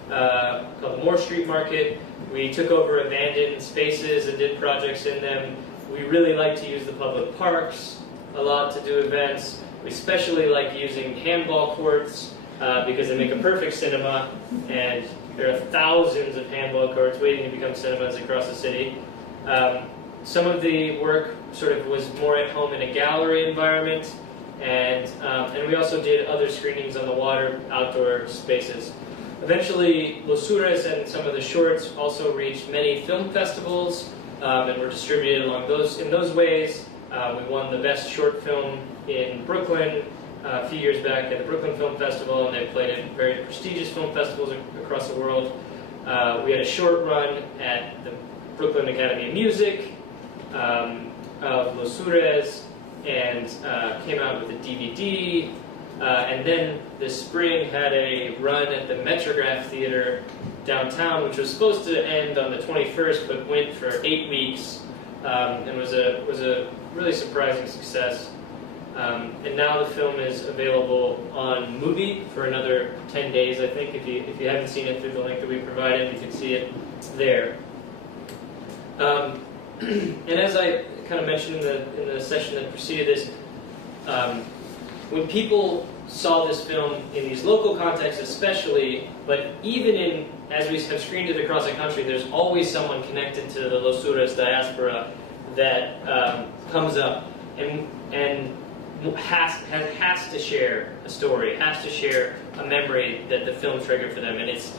called the Moore Street Market. We took over abandoned spaces and did projects in them. We really like to use the public parks a lot to do events. We especially like using handball courts because they make a perfect cinema, and there are thousands of handball courts waiting to become cinemas across the city. Some of the work sort of was more at home in a gallery environment, and we also did other screenings on the water, outdoor spaces. Eventually, Los Sures and some of the shorts also reached many film festivals and were distributed in those ways. We won the best short film in Brooklyn a few years back at the Brooklyn Film Festival, and they played at very prestigious film festivals across the world. We had a short run at the Brooklyn Academy of Music of Los Sures, and came out with a DVD. And then this spring had a run at the Metrograph Theater downtown, which was supposed to end on the 21st, but went for 8 weeks, and was a really surprising success. And now the film is available on Mubi for another 10 days, I think. If you haven't seen it through the link that we provided, you can see it there. And as I kind of mentioned in the session that preceded this, when people saw this film in these local contexts especially, but even in as we have screened it across the country, there's always someone connected to the Los Sures diaspora that comes up and has to share a story, has to share a memory that the film triggered for them, and it's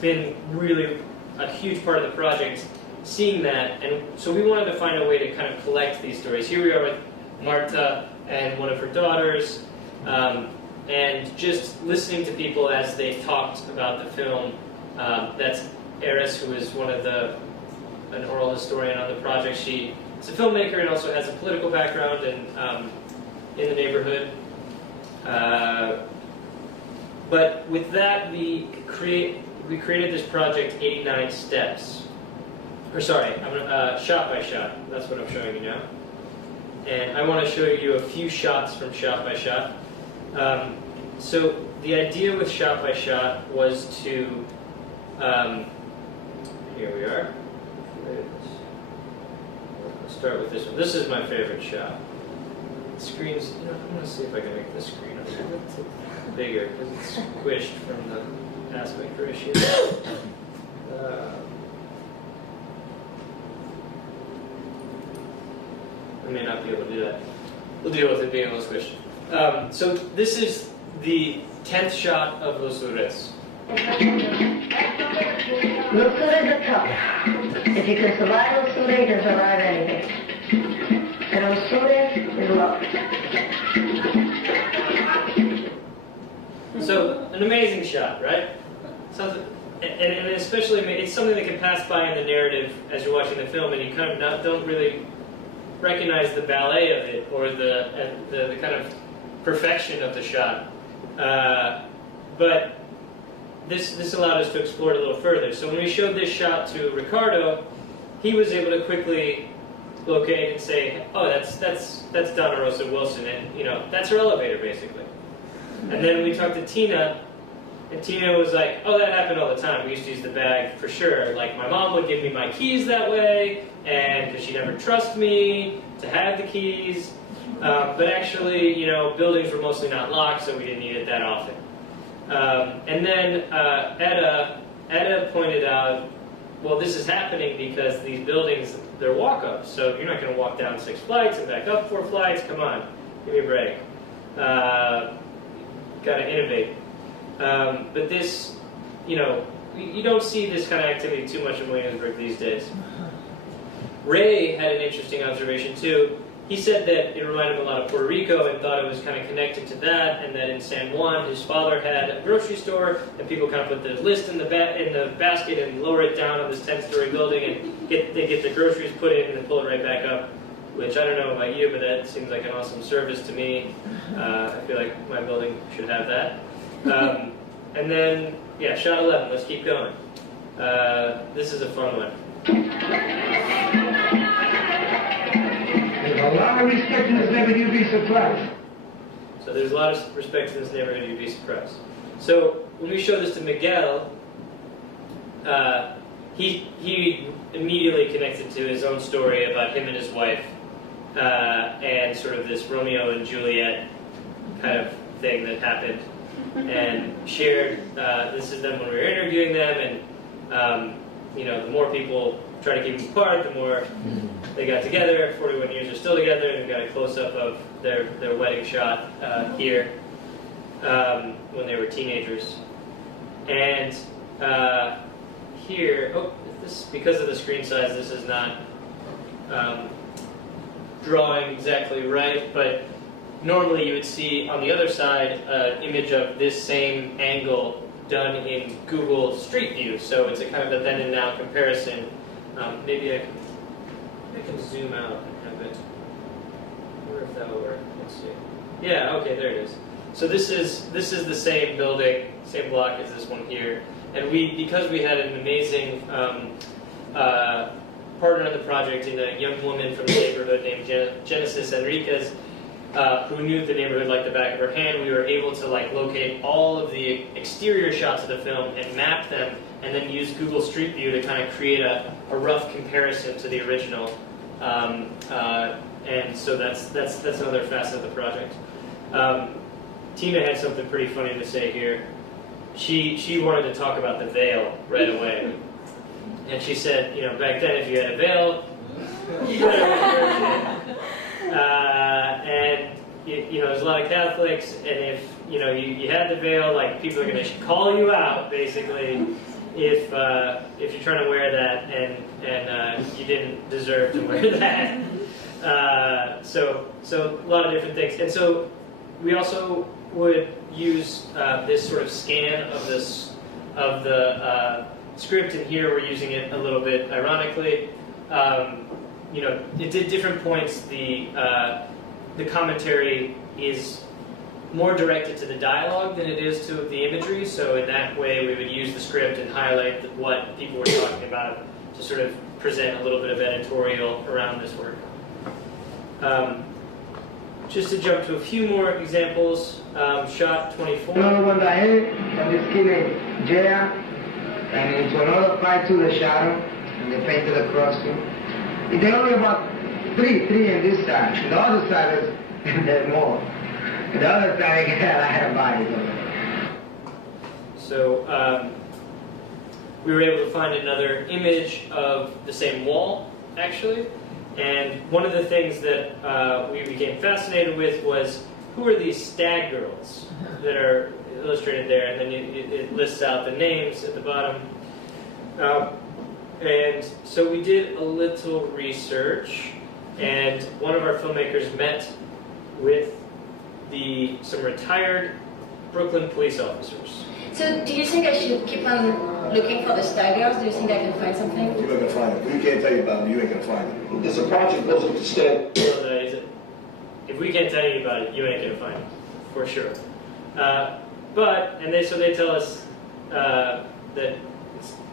been really a huge part of the project, seeing that, and so we wanted to find a way to kind of collect these stories. Here we are with Marta and one of her daughters, and just listening to people as they talked about the film. That's Eris, who is an oral historian on the project. She is a filmmaker and also has a political background and in the neighborhood. But with that, we created this project, 89 Steps. Or sorry, shot by shot. That's what I'm showing you now. And I want to show you a few shots from Shot by Shot. So the idea with Shot by Shot was to, here we are. Let's start with this one. This is my favorite shot. The screen's, I'm going to see if I can make this screen a little bit bigger because it's squished from the aspect ratio. I may not be able to do that. We'll deal with it being a little squished. So this is the 10th shot of Los Sures. Los Sures are tough. If you can survive Los Sures, you can survive anything. And Los Sures is love. So, an amazing shot, right? And especially, it's something that can pass by in the narrative as you're watching the film, and you kind of don't really recognize the ballet of it or the kind of perfection of the shot. But this allowed us to explore it a little further. So when we showed this shot to Ricardo, he was able to quickly locate and say, "Oh, that's Donna Rosa Wilson," and that's her elevator basically. And then we talked to Tina, and Tina was like, "Oh, that happened all the time. We used to use the bag for sure. Like my mom would give me my keys that way, and because she never trusted me to have the keys." But actually, buildings were mostly not locked, so we didn't need it that often. And then Etta pointed out, well, this is happening because these buildings, they're walk-ups, so you're not going to walk down 6 flights and back up 4 flights. Come on, give me a break. Got to innovate. But this, you don't see this kind of activity too much in Williamsburg these days. Ray had an interesting observation too. He said that it reminded him a lot of Puerto Rico and thought it was kind of connected to that, and that in San Juan his father had a grocery store, and people kind of put the list in the basket and lower it down on this 10-story building, and they get the groceries put in and then pull it right back up. Which I don't know about you, but that seems like an awesome service to me. I feel like my building should have that. And then, yeah, shot 11. Let's keep going. This is a fun one. There's a lot of respect in this neighborhood, you'd be surprised. So there's a lot of respect in this neighborhood, you'd be surprised. So when we show this to Miguel, he immediately connected to his own story about him and his wife, and sort of this Romeo and Juliet kind of thing that happened, and shared, this is them when we were interviewing them, and the more people try to keep them apart, the more they got together. 41 years they're still together, and we've got a close-up of their wedding shot here when they were teenagers. And here, because of the screen size, this is not drawing exactly right, but normally you would see on the other side an image of this same angle done in Google Street View. So it's a kind of a then and now comparison. Maybe I can zoom out and have it. I wonder if that will work. Let's see. Yeah, okay, there it is. So this is the same building, same block as this one here. And because we had an amazing partner in the project, in a young woman from the neighborhood named Genesis Enriquez, who knew the neighborhood like the back of her hand, we were able to locate all of the exterior shots of the film and map them, and then use Google Street View to kind of create a rough comparison to the original. And so that's another facet of the project. Tina had something pretty funny to say here. she wanted to talk about the veil right away. And she said, you know, back then if you had a veil, you better wear it. And you know, there's a lot of Catholics, and if you know you had the veil, like people are going to call you out basically if you're trying to wear that and you didn't deserve to wear that. So a lot of different things, and so we also would use this sort of scan of the script, and here we're using it a little bit ironically. You know, it did different points. The commentary is more directed to the dialogue than it is to the imagery, so in that way we would use the script and highlight what people were talking about to sort of present a little bit of editorial around this work. Just to jump to a few more examples, shot 24. Another one that hit from this kid named Jaya, and into another fight to the shadow, and they painted across him. They're only about three in this side. The other side is there's more. The other side I had a body. So we were able to find another image of the same wall, actually. And one of the things that we became fascinated with was, who are these stag girls that are illustrated there? And then it lists out the names at the bottom. And so we did a little research, and one of our filmmakers met with some retired Brooklyn police officers. So do you think I should keep on looking for the stag girls? Do you think I can find something? You're not going to find it. If we can't tell you about it, you ain't going to find it. There's a project goes with the stag. If we can't tell you about it, you ain't going to find it, for sure. So they tell us that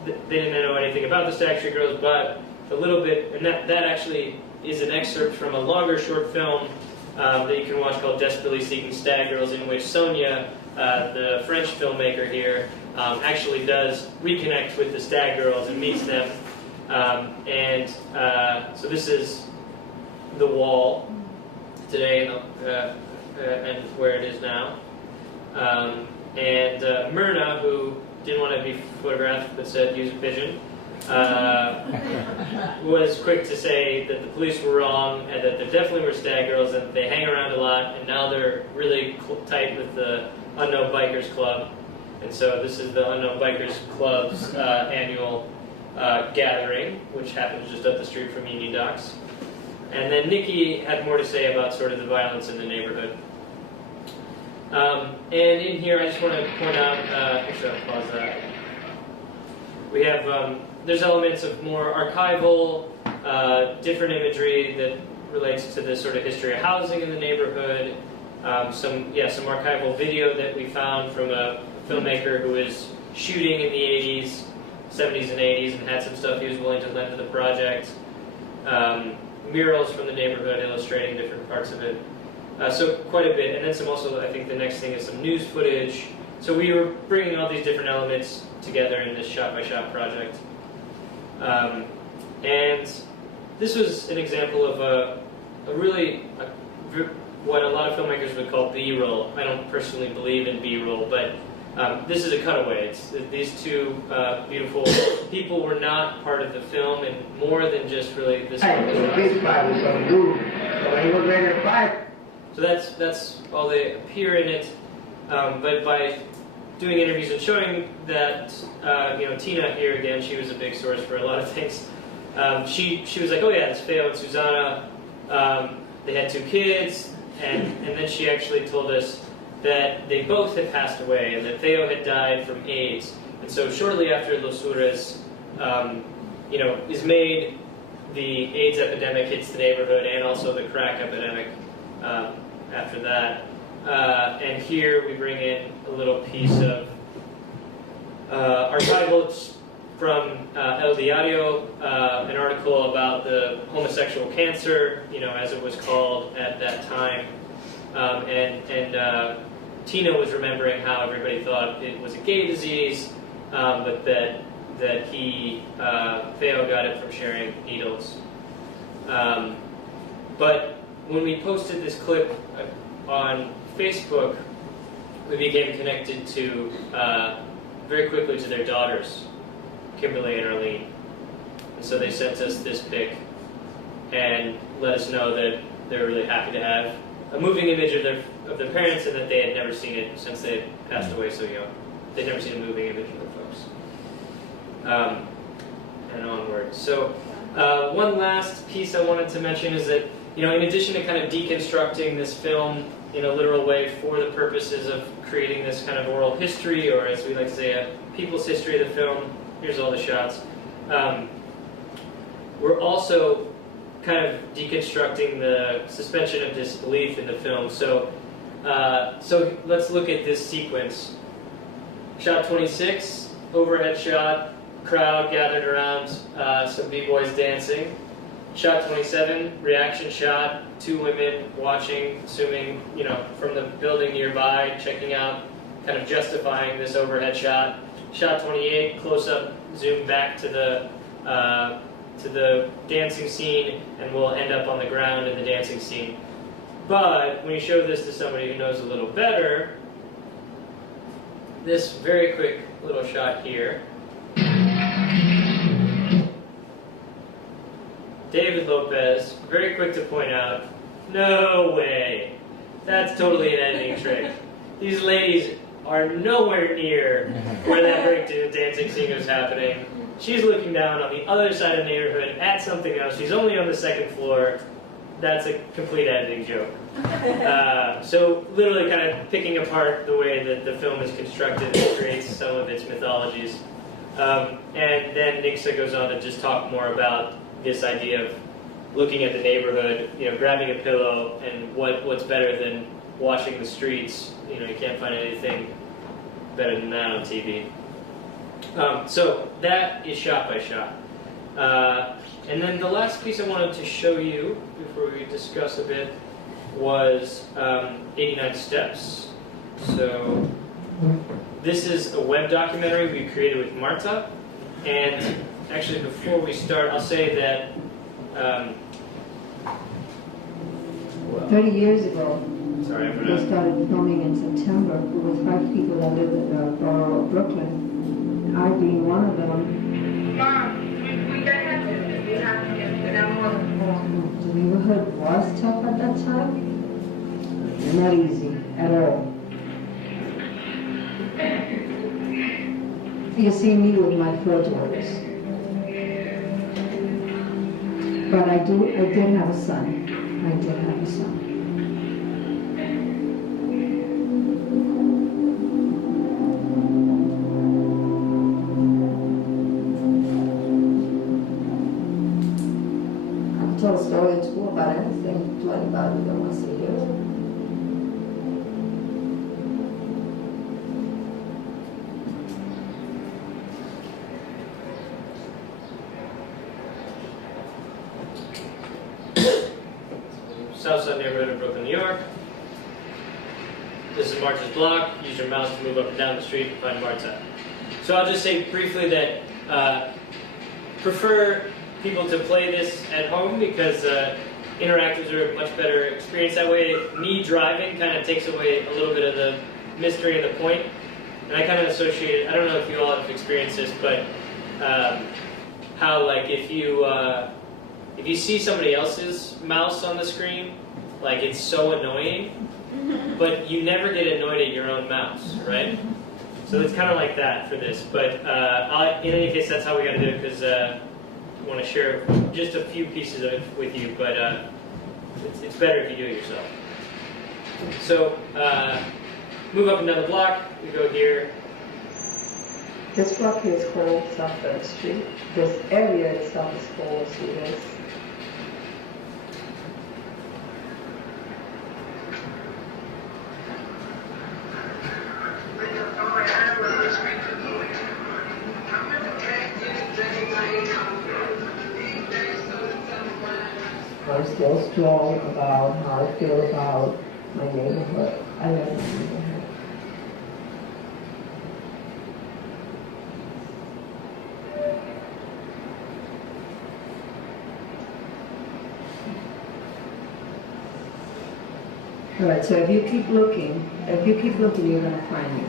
they didn't know anything about the Stag Street Girls, but a little bit, and that actually is an excerpt from a longer short film that you can watch called Desperately Seeking Stag Girls, in which Sonia, the French filmmaker here, actually does reconnect with the Stag Girls and meets them. So this is the wall today and where it is now. Myrna, who didn't want to be photographed but said use a pigeon, was quick to say that the police were wrong and that there definitely were stag girls and they hang around a lot, and now they're really tight with the Unknown Bikers Club. And so this is the Unknown Bikers Club's annual gathering, which happens just up the street from UnionDocs. And then Nikki had more to say about sort of the violence in the neighborhood. And in here, I just want to point out, actually I'll pause that. We have, there's elements of more archival, different imagery that relates to the sort of history of housing in the neighborhood. Some archival video that we found from a filmmaker who was shooting in the 80s, 70s and 80s, and had some stuff he was willing to lend to the project. Murals from the neighborhood illustrating different parts of it. So quite a bit, and then some also, I think the next thing is some news footage. So we were bringing all these different elements together in this shot-by-shot project. And this was an example of what a lot of filmmakers would call B-roll. I don't personally believe in B-roll, but this is a cutaway. These two beautiful people were not part of the film, and more than just really this. So that's all they appear in it. But by doing interviews and showing that, Tina here again, she was a big source for a lot of things. She was like, oh yeah, it's Feo and Susanna. They had 2 kids, and then she actually told us that they both had passed away, and that Feo had died from AIDS. And so shortly after Los Ures, is made, the AIDS epidemic hits the neighborhood, and also the crack epidemic after that. And here we bring in a little piece of archival from El Diario, an article about the homosexual cancer, as it was called at that time. Tina was remembering how everybody thought it was a gay disease, but that Feo got it from sharing needles. But when we posted this clip on Facebook, we became connected to very quickly to their daughters, Kimberly and Arlene. And so they sent us this pic and let us know that they were really happy to have a moving image of their parents, and that they had never seen it since they had passed away so young. They'd never seen a moving image of their folks. And onward. So one last piece I wanted to mention is that, in addition to kind of deconstructing this film in a literal way for the purposes of creating this kind of oral history, or as we like to say, a people's history of the film, here's all the shots, we're also kind of deconstructing the suspension of disbelief in the film. So let's look at this sequence. Shot 26, overhead shot, crowd gathered around some b-boys dancing. Shot 27, reaction shot, 2 women watching, assuming, from the building nearby, checking out, kind of justifying this overhead shot. Shot 28, close-up, zoom back to the dancing scene, and we'll end up on the ground in the dancing scene. But when you show this to somebody who knows a little better, this very quick little shot here, David Lopez, very quick to point out, no way, that's totally an editing trick. These ladies are nowhere near where that break dancing scene was happening. She's looking down on the other side of the neighborhood at something else. She's only on the 2nd floor. That's a complete editing joke. So literally kind of picking apart the way that the film is constructed and creates some of its mythologies. And then Nixa goes on to just talk more about this idea of looking at the neighborhood, grabbing a pillow, and what's better than washing the streets. You can't find anything better than that on TV. So that is shot by shot. And then the last piece I wanted to show you before we discuss a bit was 89 Steps. So this is a web documentary we created with Marta. And actually, before we start, I'll say that 30 years ago, sorry, I we forgot. started filming in September with 5 people that lived in the Barrio of Brooklyn. I being one of them. The neighborhood was tough at that time. Not easy at all. You see me with my 4 daughters. But I did have a son. I did have a son. I can tell a story at school about anything to anybody that wants to hear it. Southside neighborhood of Brooklyn, New York. This is Marta's block. Use your mouse to move up and down the street and find Marta. So I'll just say briefly that prefer people to play this at home because interactives are a much better experience that way. Me driving kind of takes away a little bit of the mystery and the point. And I kind of associate it, I don't know if you all have experienced this, but how like if you see somebody else's mouse on the screen, like it's so annoying, but you never get annoyed at your own mouse, right? So it's kind of like that for this. But in any case, that's how we got to do it because I want to share just a few pieces of it with you, but it's better if you do it yourself. So move up another block, we go here. This block here is called Southside Street. This area itself is called Suez. I'm still strong about how I feel about my neighborhood. I love my neighborhood. All right, so if you keep looking, you're going to find me.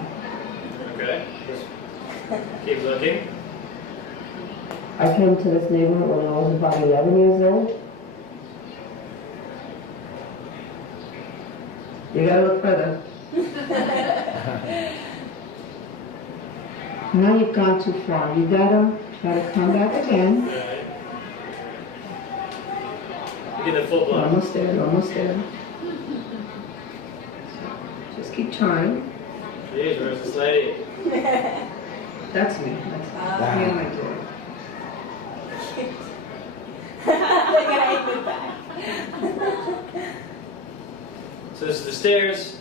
Okay. Keep looking. I came to this neighborhood when I was about 11 years old. You gotta look further. Now you've gone too far. You gotta come back again. You get the full block. Almost there, almost there. Just keep trying. Jeez, where's this lady? That's me. That's me and my daughter. So this is the stairs.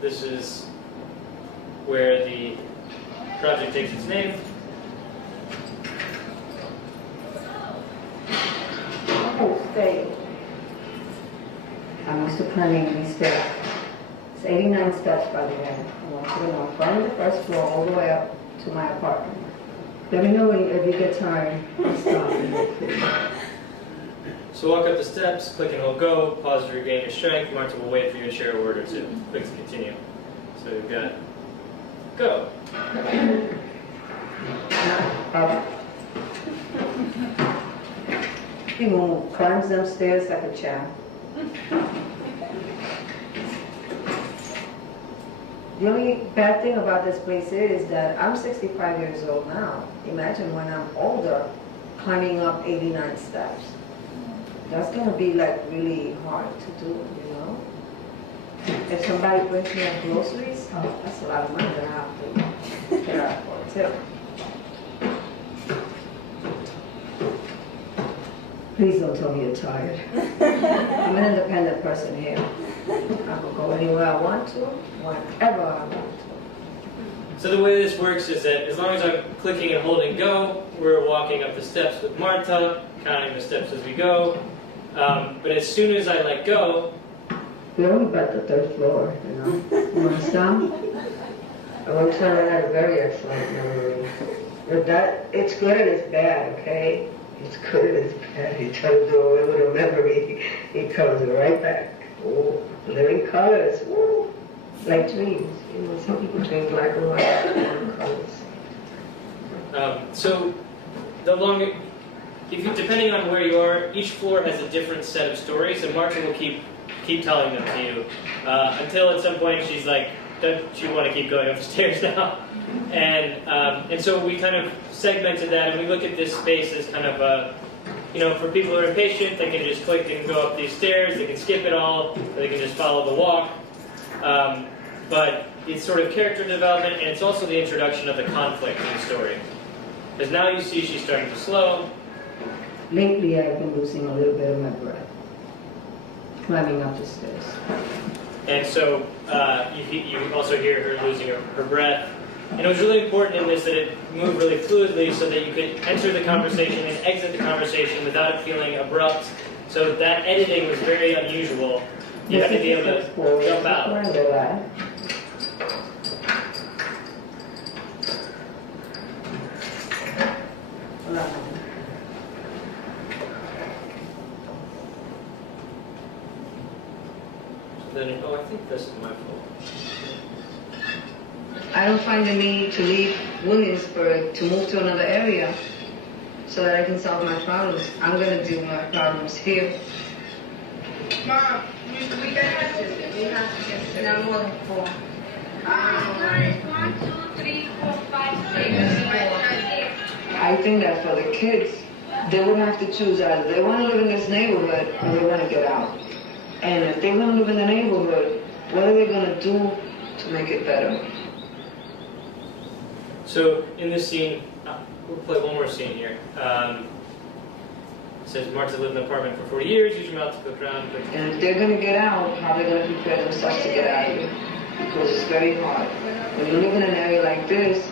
This is where the project takes its name. Oh, stay. I'm used to climbing these steps. It's 89 steps, by the way. I want you to know, from the first floor all the way up to my apartment. Let me know if you get tired. Stop. So walk up the steps, click and hold go, pause to regain your strength. Marta will wait for you to share a word or two. Click to continue. So we've got go. People climbs them stairs like a champ. The only bad thing about this place is that I'm 65 years old now. Imagine when I'm older, climbing up 89 steps. That's going to be like really hard to do, you know? If somebody brings me up groceries, oh, that's a lot of money that I have to get out for a tip. Please don't tell me you're tired. I'm an independent person here. I can go anywhere I want to, whenever I want to. So the way this works is that as long as I'm clicking and holding go, we're walking up the steps with Marta, counting the steps as we go. But as soon as I let go... We're only about the third floor, you know. You want to stop? I want to tell you I had a very excellent memory. But that, it's good and it's bad, okay? It's good and it's bad. He tries to do away with a memory. He comes right back. Oh, living colors. Woo. Like dreams. You know, some people dream black and white, living colors. So the longer... depending on where you are, each floor has a different set of stories, and Marta will keep telling them to you until at some point she's like, "Don't you want to keep going up the stairs now?" And so we kind of segmented that, and we look at this space as kind of a, you know, for people who are impatient, they can just click and go up these stairs. They can skip it all, or they can just follow the walk. But it's sort of character development, and it's also the introduction of the conflict in the story. Because now you see she's starting to slow. Lately, I've been losing a little bit of my breath, climbing up the stairs. And so you also hear her losing her breath. And it was really important in this that it moved really fluidly so that you could enter the conversation and exit the conversation without it feeling abrupt. So that editing was very unusual. You have to be able to jump out. Then, oh, I think this is my fault. I don't find the need to leave Williamsburg to move to another area so that I can solve my problems. I'm going to deal with my problems here. Mom, we got to do we have to get Not more than 4. 1, 2, 3, 4, 5, 6. I think that for the kids, they would have to choose either they want to live in this neighborhood or they want to get out. And if they want to live in the neighborhood, what are they going to do to make it better? So in this scene, we'll play one more scene here. It says Marta lived in an apartment for 40 years, use your mouth to cook around. And if they're going to get out, how are they going to prepare themselves to get out of it? Because it's very hard. When you live in an area like this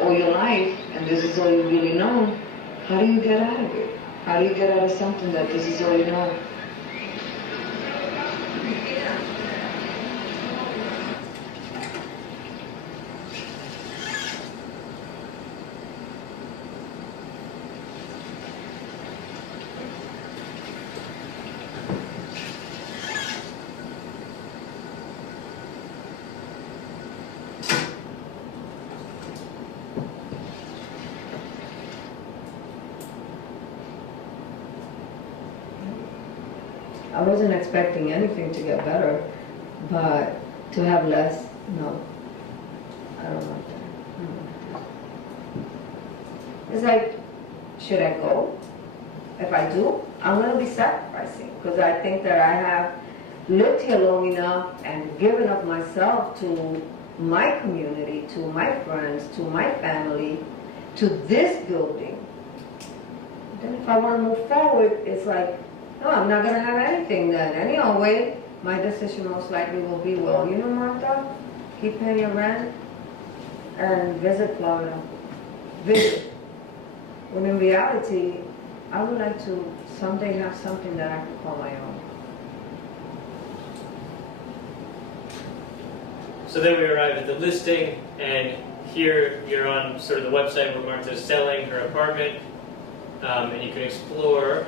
all your life, and this is all you really know, how do you get out of it? How do you get out of something that this is all you know? I wasn't expecting anything to get better, but to have less, no. I don't like that. It's like, should I go? If I do, I'm going to be sacrificing, because I think that I have lived here long enough and given up myself to my community, to my friends, to my family, to this building. Then if I want to move forward, it's like, no, I'm not going to have anything then. Anyway, my decision most likely will be, well, you know, Martha, keep paying your rent and visit Florida. Visit. When in reality, I would like to someday have something that I can call my own. So then we arrived at the listing, and here you're on sort of the website where Martha's selling her apartment, and you can explore.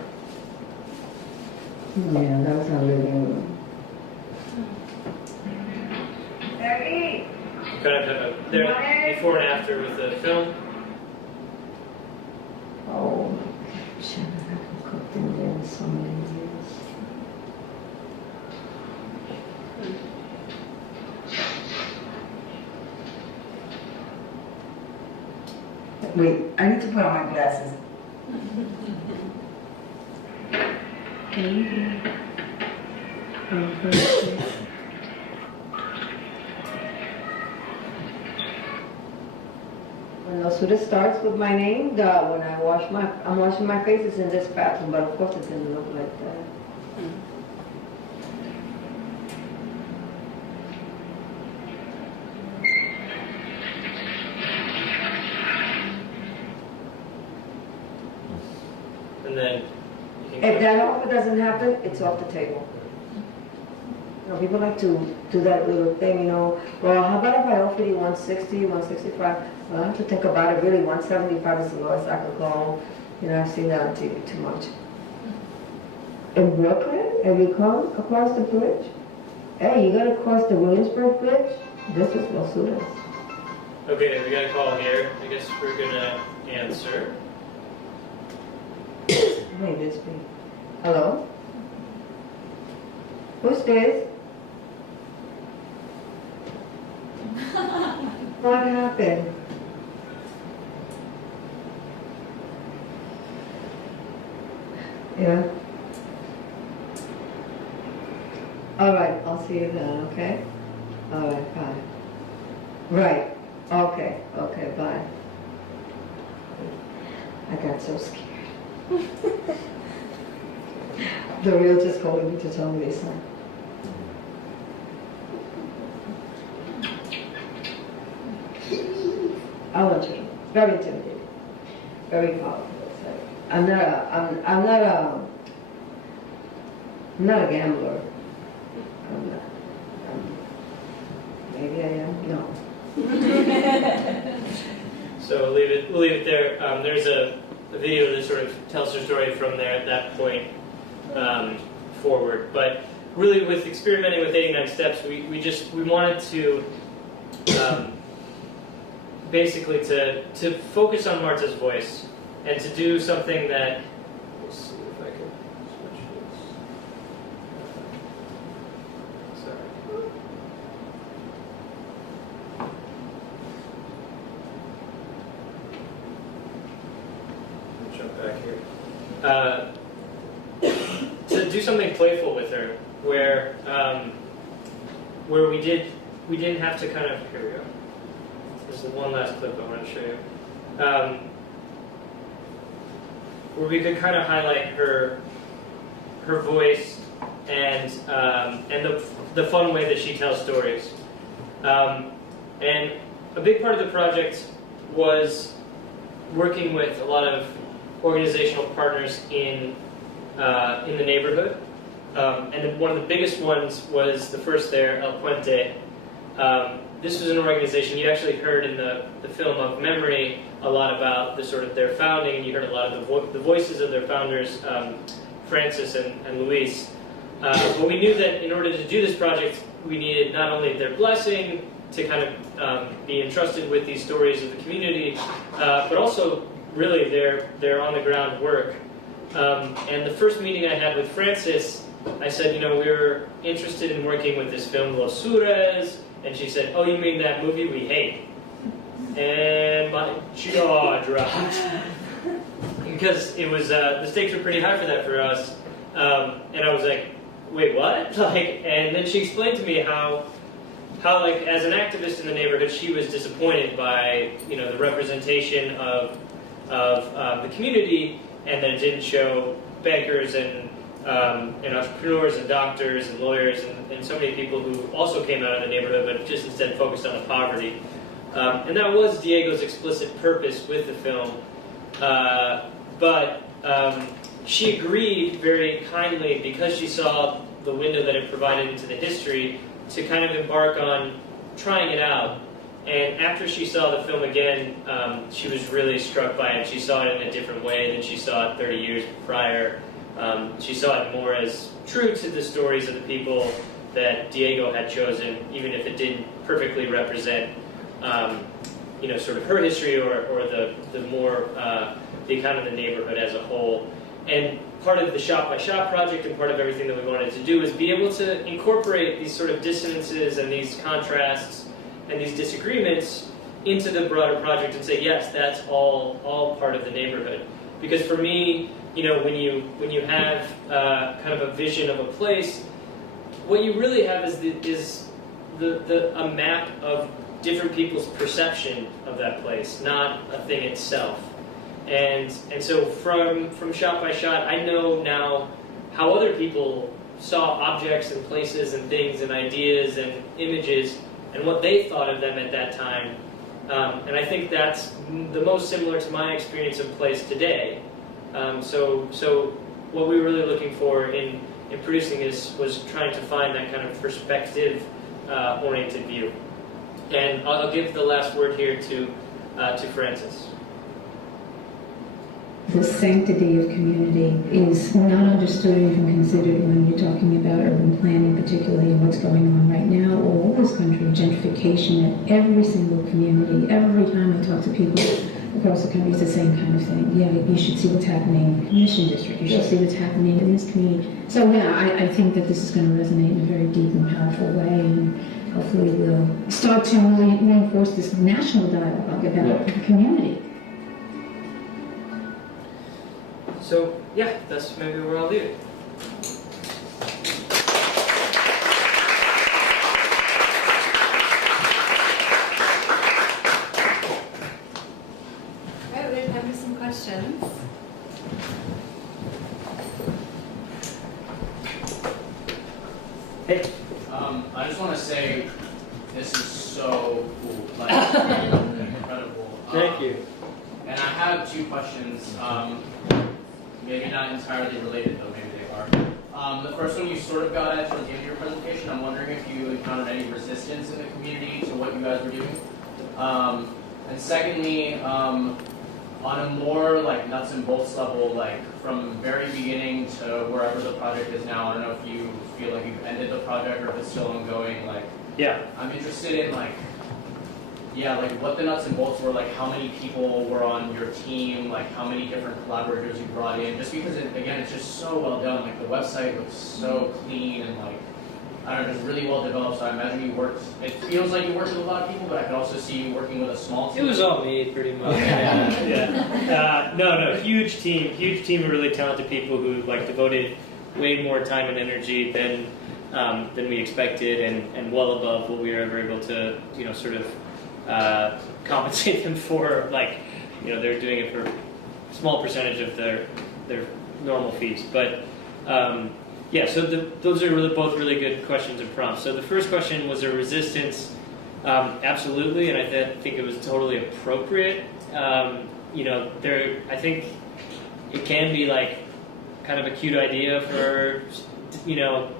Yeah, that was our living room. Kind of have a there before and after with the film. Oh, shit, I haven't cooked in there in so many years. Wait, I need to put on my glasses. When Nosura starts with my name, when I'm washing my face, it's in this bathroom, but of course it didn't look like that. And then if that offer doesn't happen, it's off the table. You know, people like to do that little thing, you know, well, how about if I offer you 160, 165? Well, I have to think about it, really, 175 is the lowest I could go. You know, I've seen that on TV too much. In Brooklyn, have you come across the bridge? Hey, you gotta cross the Williamsburg Bridge? This is Nosura's. okay, we got a call here. I guess we're gonna answer. May this be? Hello? Who's this? What happened? Yeah. All right, I'll see you then, okay? All right, bye. Right, okay, bye. I got so scared. The realtor's calling me to tell me this. I want you. It's very intimidating, very powerful. It's like, I'm not a gambler. Maybe I am. No. So we'll leave it there. There's a video that sort of tells her story from there at that point forward. But really, with experimenting with 89 Steps, we wanted to basically to focus on Martha's voice and to do something that. Let's see if I can switch this. Sorry. Jump back here. To do something playful with her, where we didn't have to kind of. Here we go. This is one last clip I want to show you, where we could kind of highlight her voice and the fun way that she tells stories. And a big part of the project was working with a lot of organizational partners in the neighborhood. And one of the biggest ones was the first there, El Puente. This was an organization you actually heard in the film of Memory a lot about the sort of their founding, and you heard a lot of the voices of their founders, Francis and Luis. But we knew that in order to do this project, we needed not only their blessing to kind of be entrusted with these stories of the community, but also really their on-the-ground work. And the first meeting I had with Francis, I said, you know, we're interested in working with this film Los Sures, and she said, oh, you mean that movie we hate? And my jaw dropped. Because it was, the stakes were pretty high for that for us. And I was like, wait, what? Like, and then she explained to me how like, as an activist in the neighborhood, she was disappointed by, you know, the representation of the community, and that it didn't show bankers and entrepreneurs and doctors and lawyers and so many people who also came out of the neighborhood, but just instead focused on the poverty. And that was Diego's explicit purpose with the film. But she agreed very kindly, because she saw the window that it provided into the history, to kind of embark on trying it out. And after she saw the film again, she was really struck by it. She saw it in a different way than she saw it 30 years prior. She saw it more as true to the stories of the people that Diego had chosen, even if it didn't perfectly represent, you know, sort of her history or the more the account of the neighborhood as a whole. And part of the shop-by-shop project and part of everything that we wanted to do is be able to incorporate these sort of dissonances and these contrasts and these disagreements into the broader project and say, yes, that's all part of the neighborhood. Because for me, you know, when you have kind of a vision of a place, what you really have is a map of different people's perception of that place, not a thing itself. And so from shot by shot, I know now how other people saw objects and places and things and ideas and images and what they thought of them at that time. And I think that's the most similar to my experience of place today. So what we were really looking for in producing this was trying to find that kind of perspective oriented view. And I'll give the last word here to Francis. The sanctity of community is not understood or even considered when you're talking about urban planning, particularly in what's going on right now all over this country. Gentrification at every single community. Every time I talk to people across the country, it's the same kind of thing. Yeah, you should see what's happening in Mission District. You should see what's happening in this community. So yeah, I think that this is going to resonate in a very deep and powerful way, and hopefully we'll start to reinforce this national dialogue about the community. So yeah, that's maybe where I'll leave it. All right, we have time for some questions. Hey. I just want to say this is so cool, like incredible. Thank you. And I have two questions. Maybe not entirely related, though maybe they are. The first one you sort of got at towards the end of your presentation. I'm wondering if you encountered any resistance in the community to what you guys were doing. And secondly, on a more like nuts and bolts level, like from very beginning to wherever the project is now, I don't know if you feel like you've ended the project or if it's still ongoing. Like, yeah, I'm interested in like what the nuts and bolts were, like how many people were on your team, like how many different collaborators you brought in, just because again it's just so well done. Like the website looks so clean and like, I don't know, just really well developed. So I imagine you worked, it feels like you worked with a lot of people, but I could also see you working with a small team. It was all me, pretty much. Yeah. No, huge team of really talented people who like devoted way more time and energy than we expected, and well above what we were ever able to, you know, sort of compensate them for. Like, you know, they're doing it for a small percentage of their normal fees. But yeah, so those are both really good questions and prompts. So the first question was a resistance. Absolutely, and I think it was totally appropriate. You know, I think it can be like kind of a cute idea for, you know,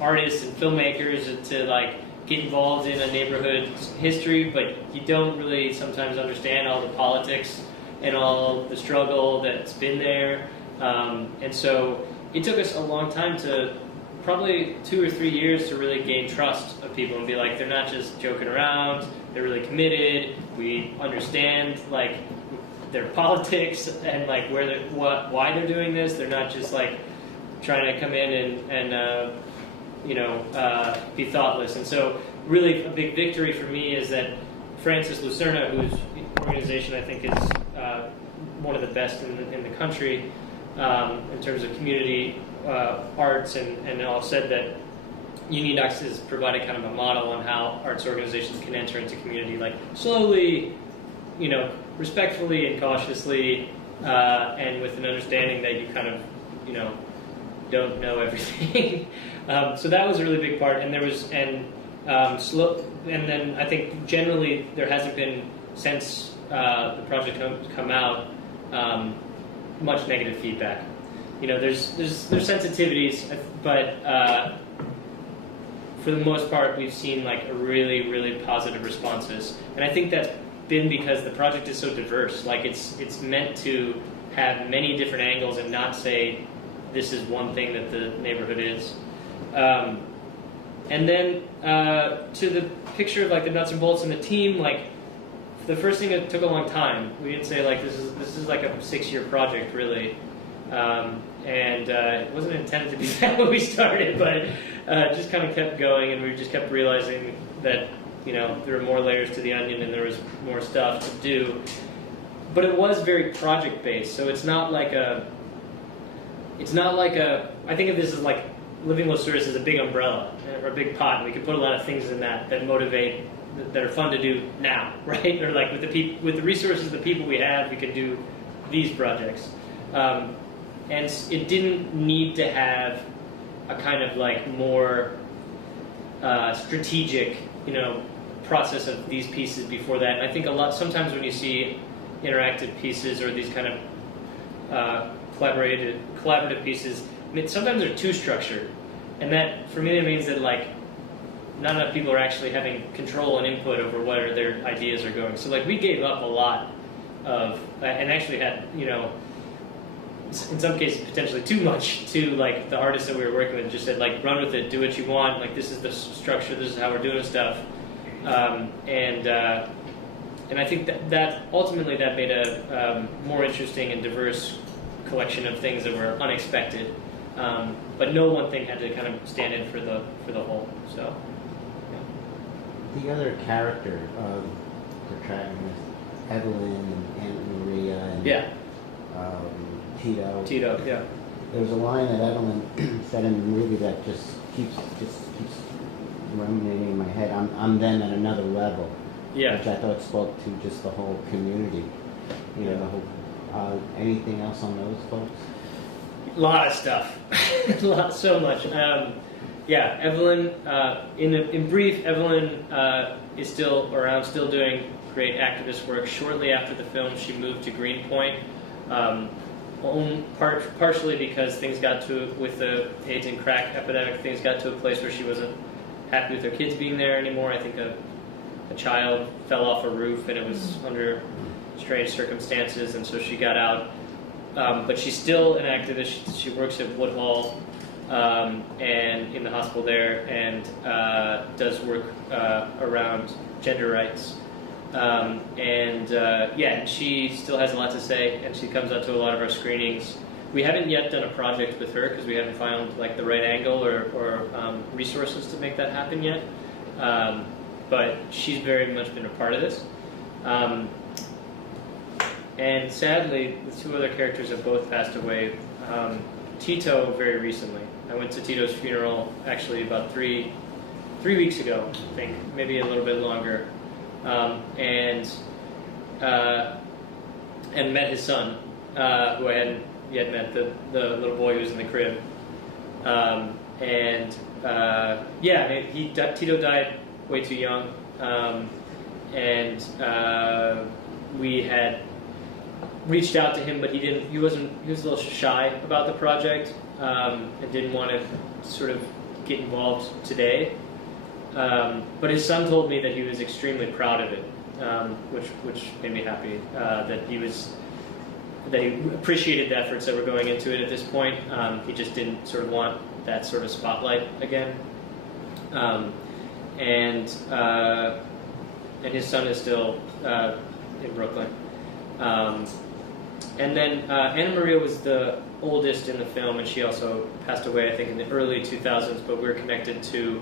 artists and filmmakers to like get involved in a neighborhood's history, but you don't really sometimes understand all the politics and all the struggle that's been there. And so it took us a long time to, probably 2 or 3 years, to really gain trust of people and be like, they're not just joking around, they're really committed, we understand like their politics and like why they're doing this. They're not just like trying to come in and be thoughtless. And so really a big victory for me is that Francis Lucerna, whose organization I think is one of the best in the country in terms of community arts, and all said that UnionDocs has provided kind of a model on how arts organizations can enter into community, like slowly, respectfully and cautiously, and with an understanding that you kind of, don't know everything. So that was a really big part, and there was, and then I think generally there hasn't been, since the project come out, much negative feedback. There's sensitivities, but for the most part, we've seen like a really, really positive responses, and I think that's been because the project is so diverse. Like it's meant to have many different angles and not say this is one thing that the neighborhood is. And then to the picture of like the nuts and bolts and the team, like the first thing that took a long time. We didn't say like this is like a 6-year project really, and it wasn't intended to be that when we started, but just kind of kept going, and we just kept realizing that there were more layers to the onion and there was more stuff to do. But it was very project based, so it's not like a. I think of this as like Living Los Sureños as a big umbrella or a big pot, and we can put a lot of things in that motivate, that are fun to do now, right? Or like with the resources of the people we have, we can do these projects. And it didn't need to have a kind of like more strategic, process of these pieces before that. And I think sometimes when you see interactive pieces or these kind of collaborative pieces, sometimes they're too structured, and that for me that means that like not enough people are actually having control and input over where their ideas are going. So like we gave up a lot of, and actually had in some cases potentially too much to like the artists that we were working with. Just said like run with it, do what you want. Like this is the structure, this is how we're doing stuff, and I think that ultimately that made a more interesting and diverse collection of things that were unexpected, but no one thing had to kind of stand in for the whole. So, yeah. The other character of the protagonist, Evelyn and Aunt Maria and Tito. Yeah. There's a line that Evelyn said in the movie that just keeps ruminating in my head. I'm then at another level. Yeah. Which I thought spoke to just the whole community. The whole. Anything else on those folks? A lot of stuff. So much. Evelyn, in brief, Evelyn is still around, still doing great activist work. Shortly after the film, she moved to Greenpoint, partially because things got to, with the AIDS and crack epidemic, things got to a place where she wasn't happy with her kids being there anymore. I think a child fell off a roof and it was under strange circumstances, and so she got out. But she's still an activist. She works at Woodhall and in the hospital there, and does work around gender rights. And she still has a lot to say, and she comes out to a lot of our screenings. We haven't yet done a project with her because we haven't found like the right angle or resources to make that happen yet. But she's very much been a part of this. And sadly, the two other characters have both passed away. Tito very recently. I went to Tito's funeral actually about three weeks ago, I think, maybe a little bit longer, and met his son, who I hadn't yet met, the little boy who was in the crib. Tito died way too young, and we had reached out to him, but he was a little shy about the project, and didn't want to sort of get involved today. But his son told me that he was extremely proud of it, which made me happy, that he appreciated the efforts that were going into it at this point. He just didn't sort of want that sort of spotlight again. And his son is still in Brooklyn. And then Anna Maria was the oldest in the film, and she also passed away, I think, in the early 2000s. But we're connected to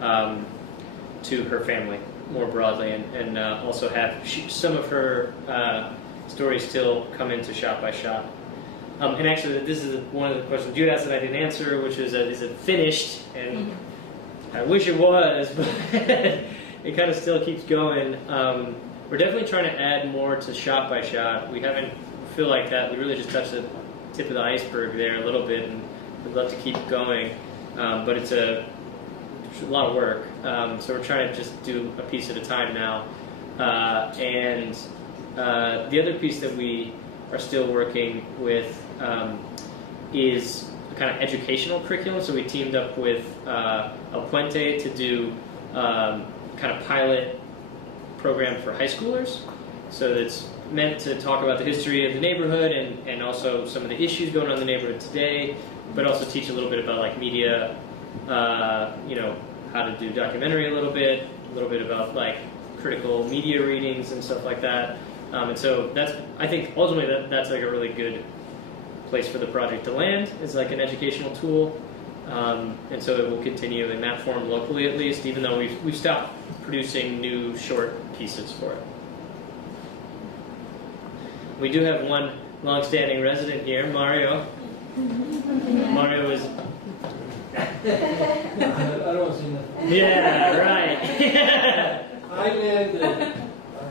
her family more broadly, and also have some of her stories still come into Shot by Shot. And actually, this is one of the questions you asked that I didn't answer, which is it finished? And I wish it was, but it kind of still keeps going. We're definitely trying to add more to Shot by Shot. We haven't feel like that. We really just touched the tip of the iceberg there a little bit, and we'd love to keep going. But it's a lot of work. So we're trying to just do a piece at a time now. And the other piece that we are still working with is a kind of educational curriculum. So we teamed up with El Puente to do kind of pilot program for high schoolers. So it's meant to talk about the history of the neighborhood and also some of the issues going on in the neighborhood today, but also teach a little bit about like media, you know, how to do documentary a little bit about like critical media readings and stuff like that. And so that's, I think ultimately that's like a really good place for the project to land, is like an educational tool. And so it will continue in that form locally at least, even though we've stopped producing new short pieces for it. We do have one long-standing resident here, Mario. Mario is... I don't see nothing. Yeah, right. I landed on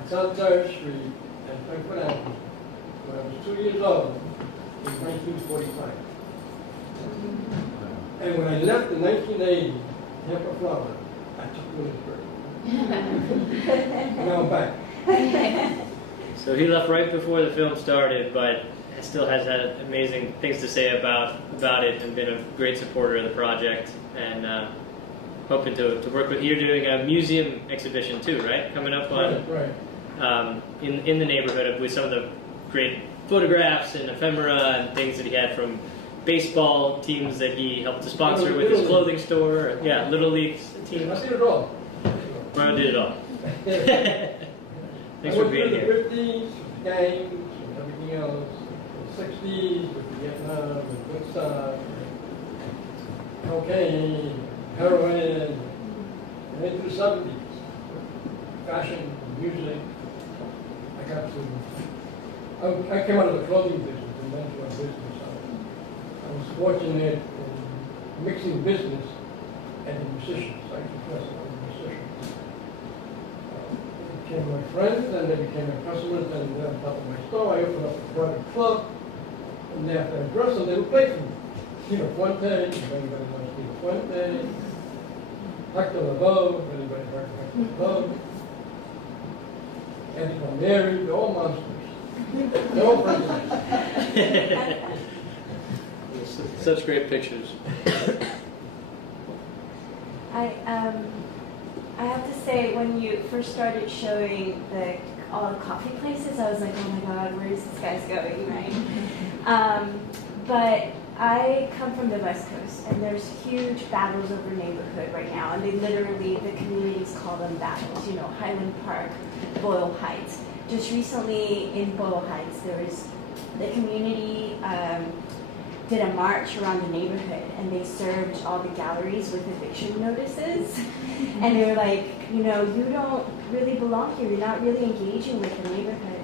Southside Street in Frankfurt Avenue when I was 2 years old in 1945. And when I left in 1980, Tampa, Florida, I took Williamsburg. Now I'm back. So he left right before the film started, but still has had amazing things to say about it and been a great supporter of the project, and hoping to work with. You're doing a museum exhibition too, right? Coming up on right. In the neighborhood with some of the great photographs and ephemera and things that he had from baseball teams that he helped to sponsor with his clothing store. Yeah, Little League team. I see it all. Mario did it all. Thanks I for being here. The 50s, gangs, and everything else. The 60s, with Vietnam, with Woodstock, cocaine, heroin, and into the 70s. Fashion, music. I came out of the clothing business and went to a business. I was fortunate in mixing business and the musicians. I confess I was a musician. They became my friends, and they became my customers, and on top of my store, I opened up a private club, and after I dressed them, they would play for me. Tino Fuente, if anybody knows Tino Fuente, Hector Lavoe, if anybody heard of Hector Lavoe, Andy Palmieri, they're all monsters. They're all friends of mine. Such great pictures. I have to say, when you first started showing all the coffee places, I was like, oh my God, where is this guy's going, right? But I come from the West Coast, and there's huge battles over neighborhood right now, and the communities call them battles. You know, Highland Park, Boyle Heights. Just recently in Boyle Heights, the community did a march around the neighborhood, and they served all the galleries with eviction notices. And they were like, you know, you don't really belong here. You're not really engaging with the neighborhood.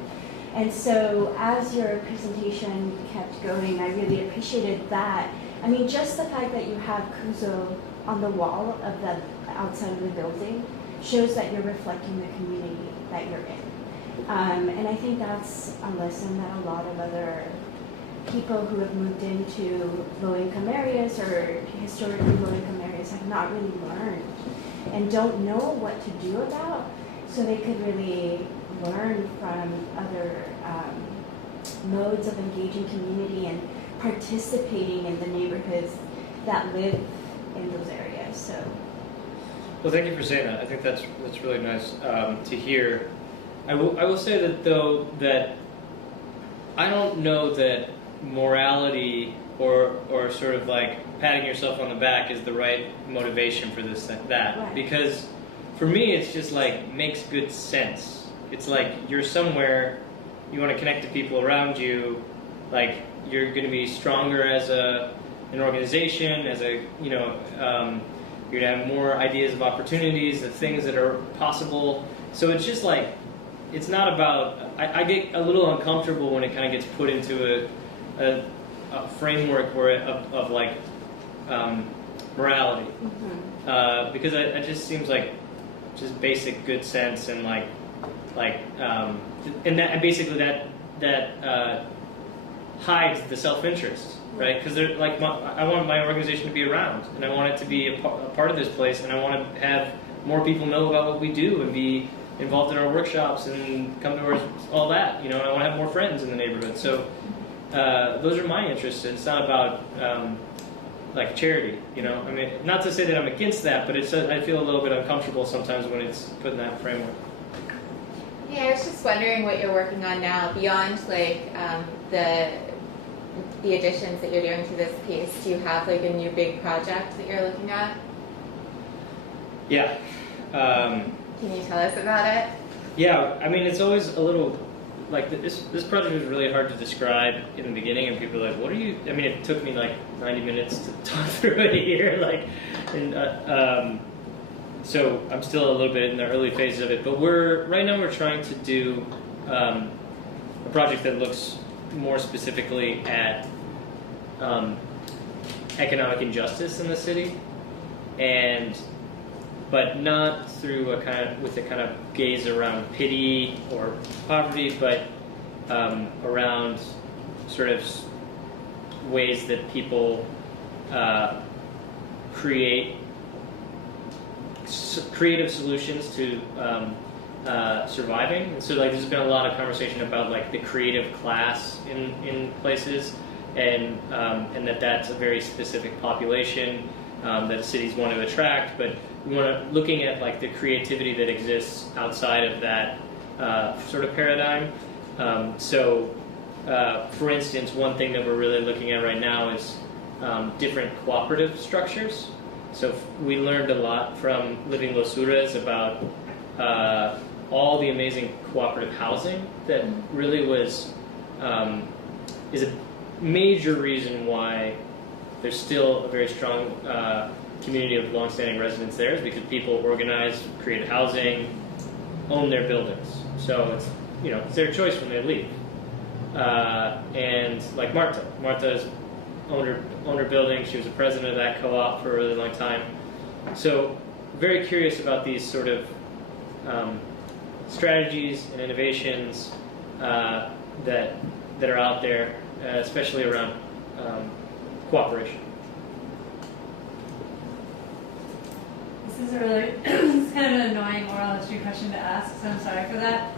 And so as your presentation kept going, I really appreciated that. I mean, just the fact that you have Kuzo on the wall of the outside of the building shows that you're reflecting the community that you're in. And I think that's a lesson that a lot of other people who have moved into low-income areas or historically low-income areas have not really learned and don't know what to do about, so they could really learn from other modes of engaging community and participating in the neighborhoods that live in those areas. So, well, thank you for saying that. I think that's really nice to hear. I will say that though, that I don't know that morality or sort of like patting yourself on the back is the right motivation for this that right. Because for me it's just like makes good sense. It's like you're somewhere, you want to connect to people around you, like you're going to be stronger as an organization, as a, you know, you're going to have more ideas of opportunities, of things that are possible. So it's just like, it's not about, I get a little uncomfortable when it kind of gets put into a framework where of like morality, because it just seems like just basic good sense and and that, and basically that hides the self-interest, right? Because they're like, I want my organization to be around, and I want it to be a part of this place, and I want to have more people know about what we do and be involved in our workshops and come to all that, you know. And I want to have more friends in the neighborhood. So those are my interests. It's not about like charity, you know. I mean, not to say that I'm against that, but I feel a little bit uncomfortable sometimes when it's put in that framework. Yeah, I was just wondering what you're working on now beyond like the additions that you're doing to this piece. Do you have like a new big project that you're looking at? Yeah. Can you tell us about it? Yeah, I mean, it's always a little like this project was really hard to describe in the beginning, and people are like, "What are you?" I mean, it took me like 90 minutes to talk through it here, like, and so I'm still a little bit in the early phases of it. But right now we're trying to do a project that looks more specifically at economic injustice in the city, but not through with a kind of gaze around pity or poverty, but around sort of ways that people create creative solutions to surviving. And so like there's been a lot of conversation about like the creative class in places, and that's a very specific population that cities want to attract, but we want to looking at like the creativity that exists outside of that sort of paradigm. For instance, one thing that we're really looking at right now is different cooperative structures. So we learned a lot from living Los Sures about all the amazing cooperative housing that really is a major reason why there's still a very strong community of longstanding residents there, is because people organize, create housing, own their buildings. So it's their choice when they leave. And like Marta's owned her building. She was the president of that co-op for a really long time. So very curious about these sort of strategies and innovations that are out there, especially around cooperation. This is this is kind of an annoying oral history question to ask, so I'm sorry for that.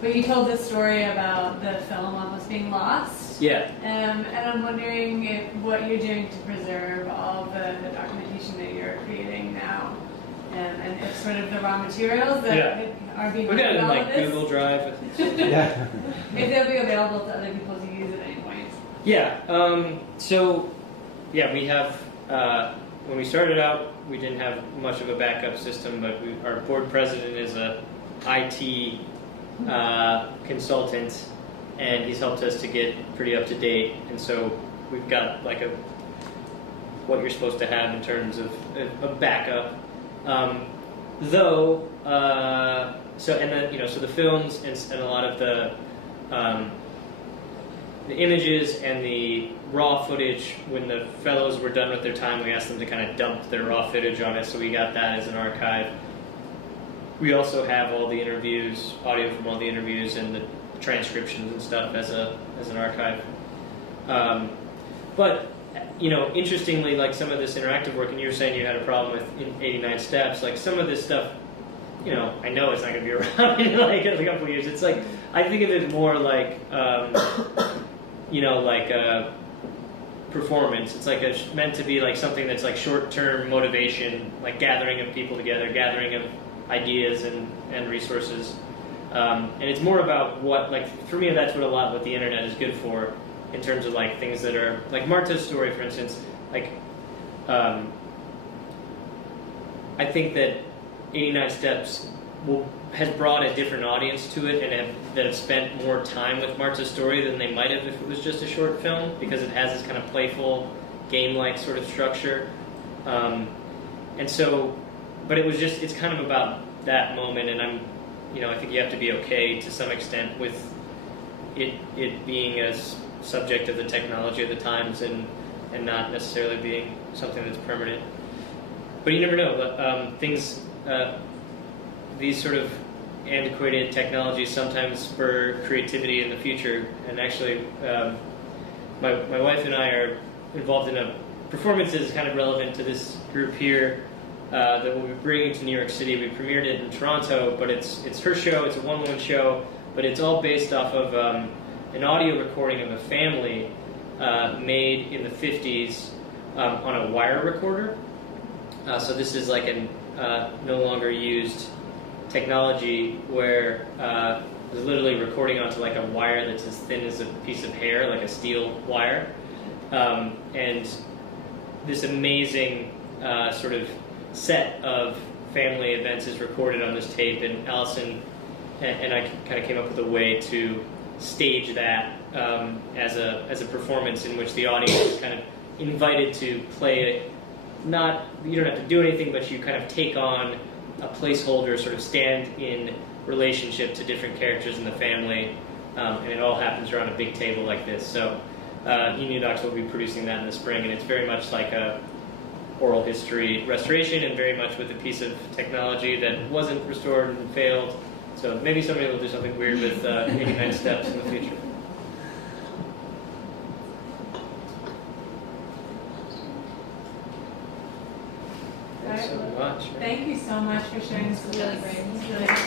But you told this story about the film almost being lost. Yeah. And I'm wondering what you're doing to preserve all the documentation that you're creating now, and if sort of the raw materials that are being we got it in like this, Google Drive. if they'll be available to other people to use at any point. Yeah. We have. When we started out, we didn't have much of a backup system, but our board president is a IT consultant, and he's helped us to get pretty up to date. And so we've got like what you're supposed to have in terms of a backup. So the films and a lot of the images and the raw footage, when the fellows were done with their time, we asked them to kind of dump their raw footage on it, so we got that as an archive. We also have all the interviews, audio from all the interviews, and the transcriptions and stuff as an archive. But interestingly, like some of this interactive work, and you were saying you had a problem with 89 Steps, like some of this stuff, I know it's not going to be around in like a couple of years. It's like, I think of it more like, like a performance. It's like meant to be like something that's like short-term motivation, like gathering of people together, gathering of ideas and resources. And it's more about for me, that's what the internet is good for, in terms of like things that are, like Marta's story, for instance, like, I think that 89 Steps has brought a different audience to it, and that have spent more time with Marta's story than they might have if it was just a short film, because it has this kind of playful, game-like sort of structure. And so, but it was just, it's kind of about that moment, and I think you have to be okay to some extent with it being a subject of the technology of the times and not necessarily being something that's permanent. But you never know. These sort of antiquated technologies sometimes spur creativity in the future. And actually, my wife and I are involved in a performance that is kind of relevant to this group here that we'll be bringing to New York City. We premiered it in Toronto, but it's her show. It's a one-woman show, but it's all based off of an audio recording of a family made in the 50s on a wire recorder. So this is like a no longer used technology where it was literally recording onto like a wire that's as thin as a piece of hair, like a steel wire. And this amazing sort of set of family events is recorded on this tape, and Allison and I kind of came up with a way to stage that as a performance in which the audience is kind of invited to play it. You don't have to do anything, but you kind of take on a placeholder, sort of stand in relationship to different characters in the family, and it all happens around a big table like this. So UnionDocs will be producing that in the spring, and it's very much like a oral history restoration, and very much with a piece of technology that wasn't restored and failed. So maybe somebody will do something weird with 89 steps in the future. Thanks so much. Thank you so much for sharing. This is really great. This is really great.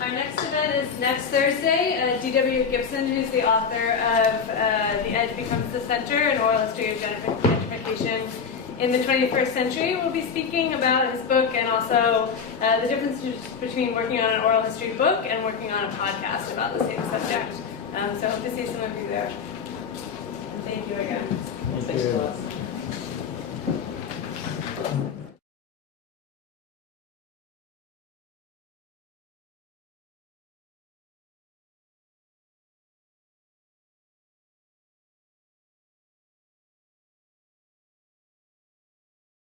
Our next event is next Thursday. D.W. Gibson, who's the author of The Edge Becomes the Center, an oral history of gentrification in the 21st century, will be speaking about his book and also the differences between working on an oral history book and working on a podcast about the same subject. So hope to see some of you there. And thank you again. Thanks.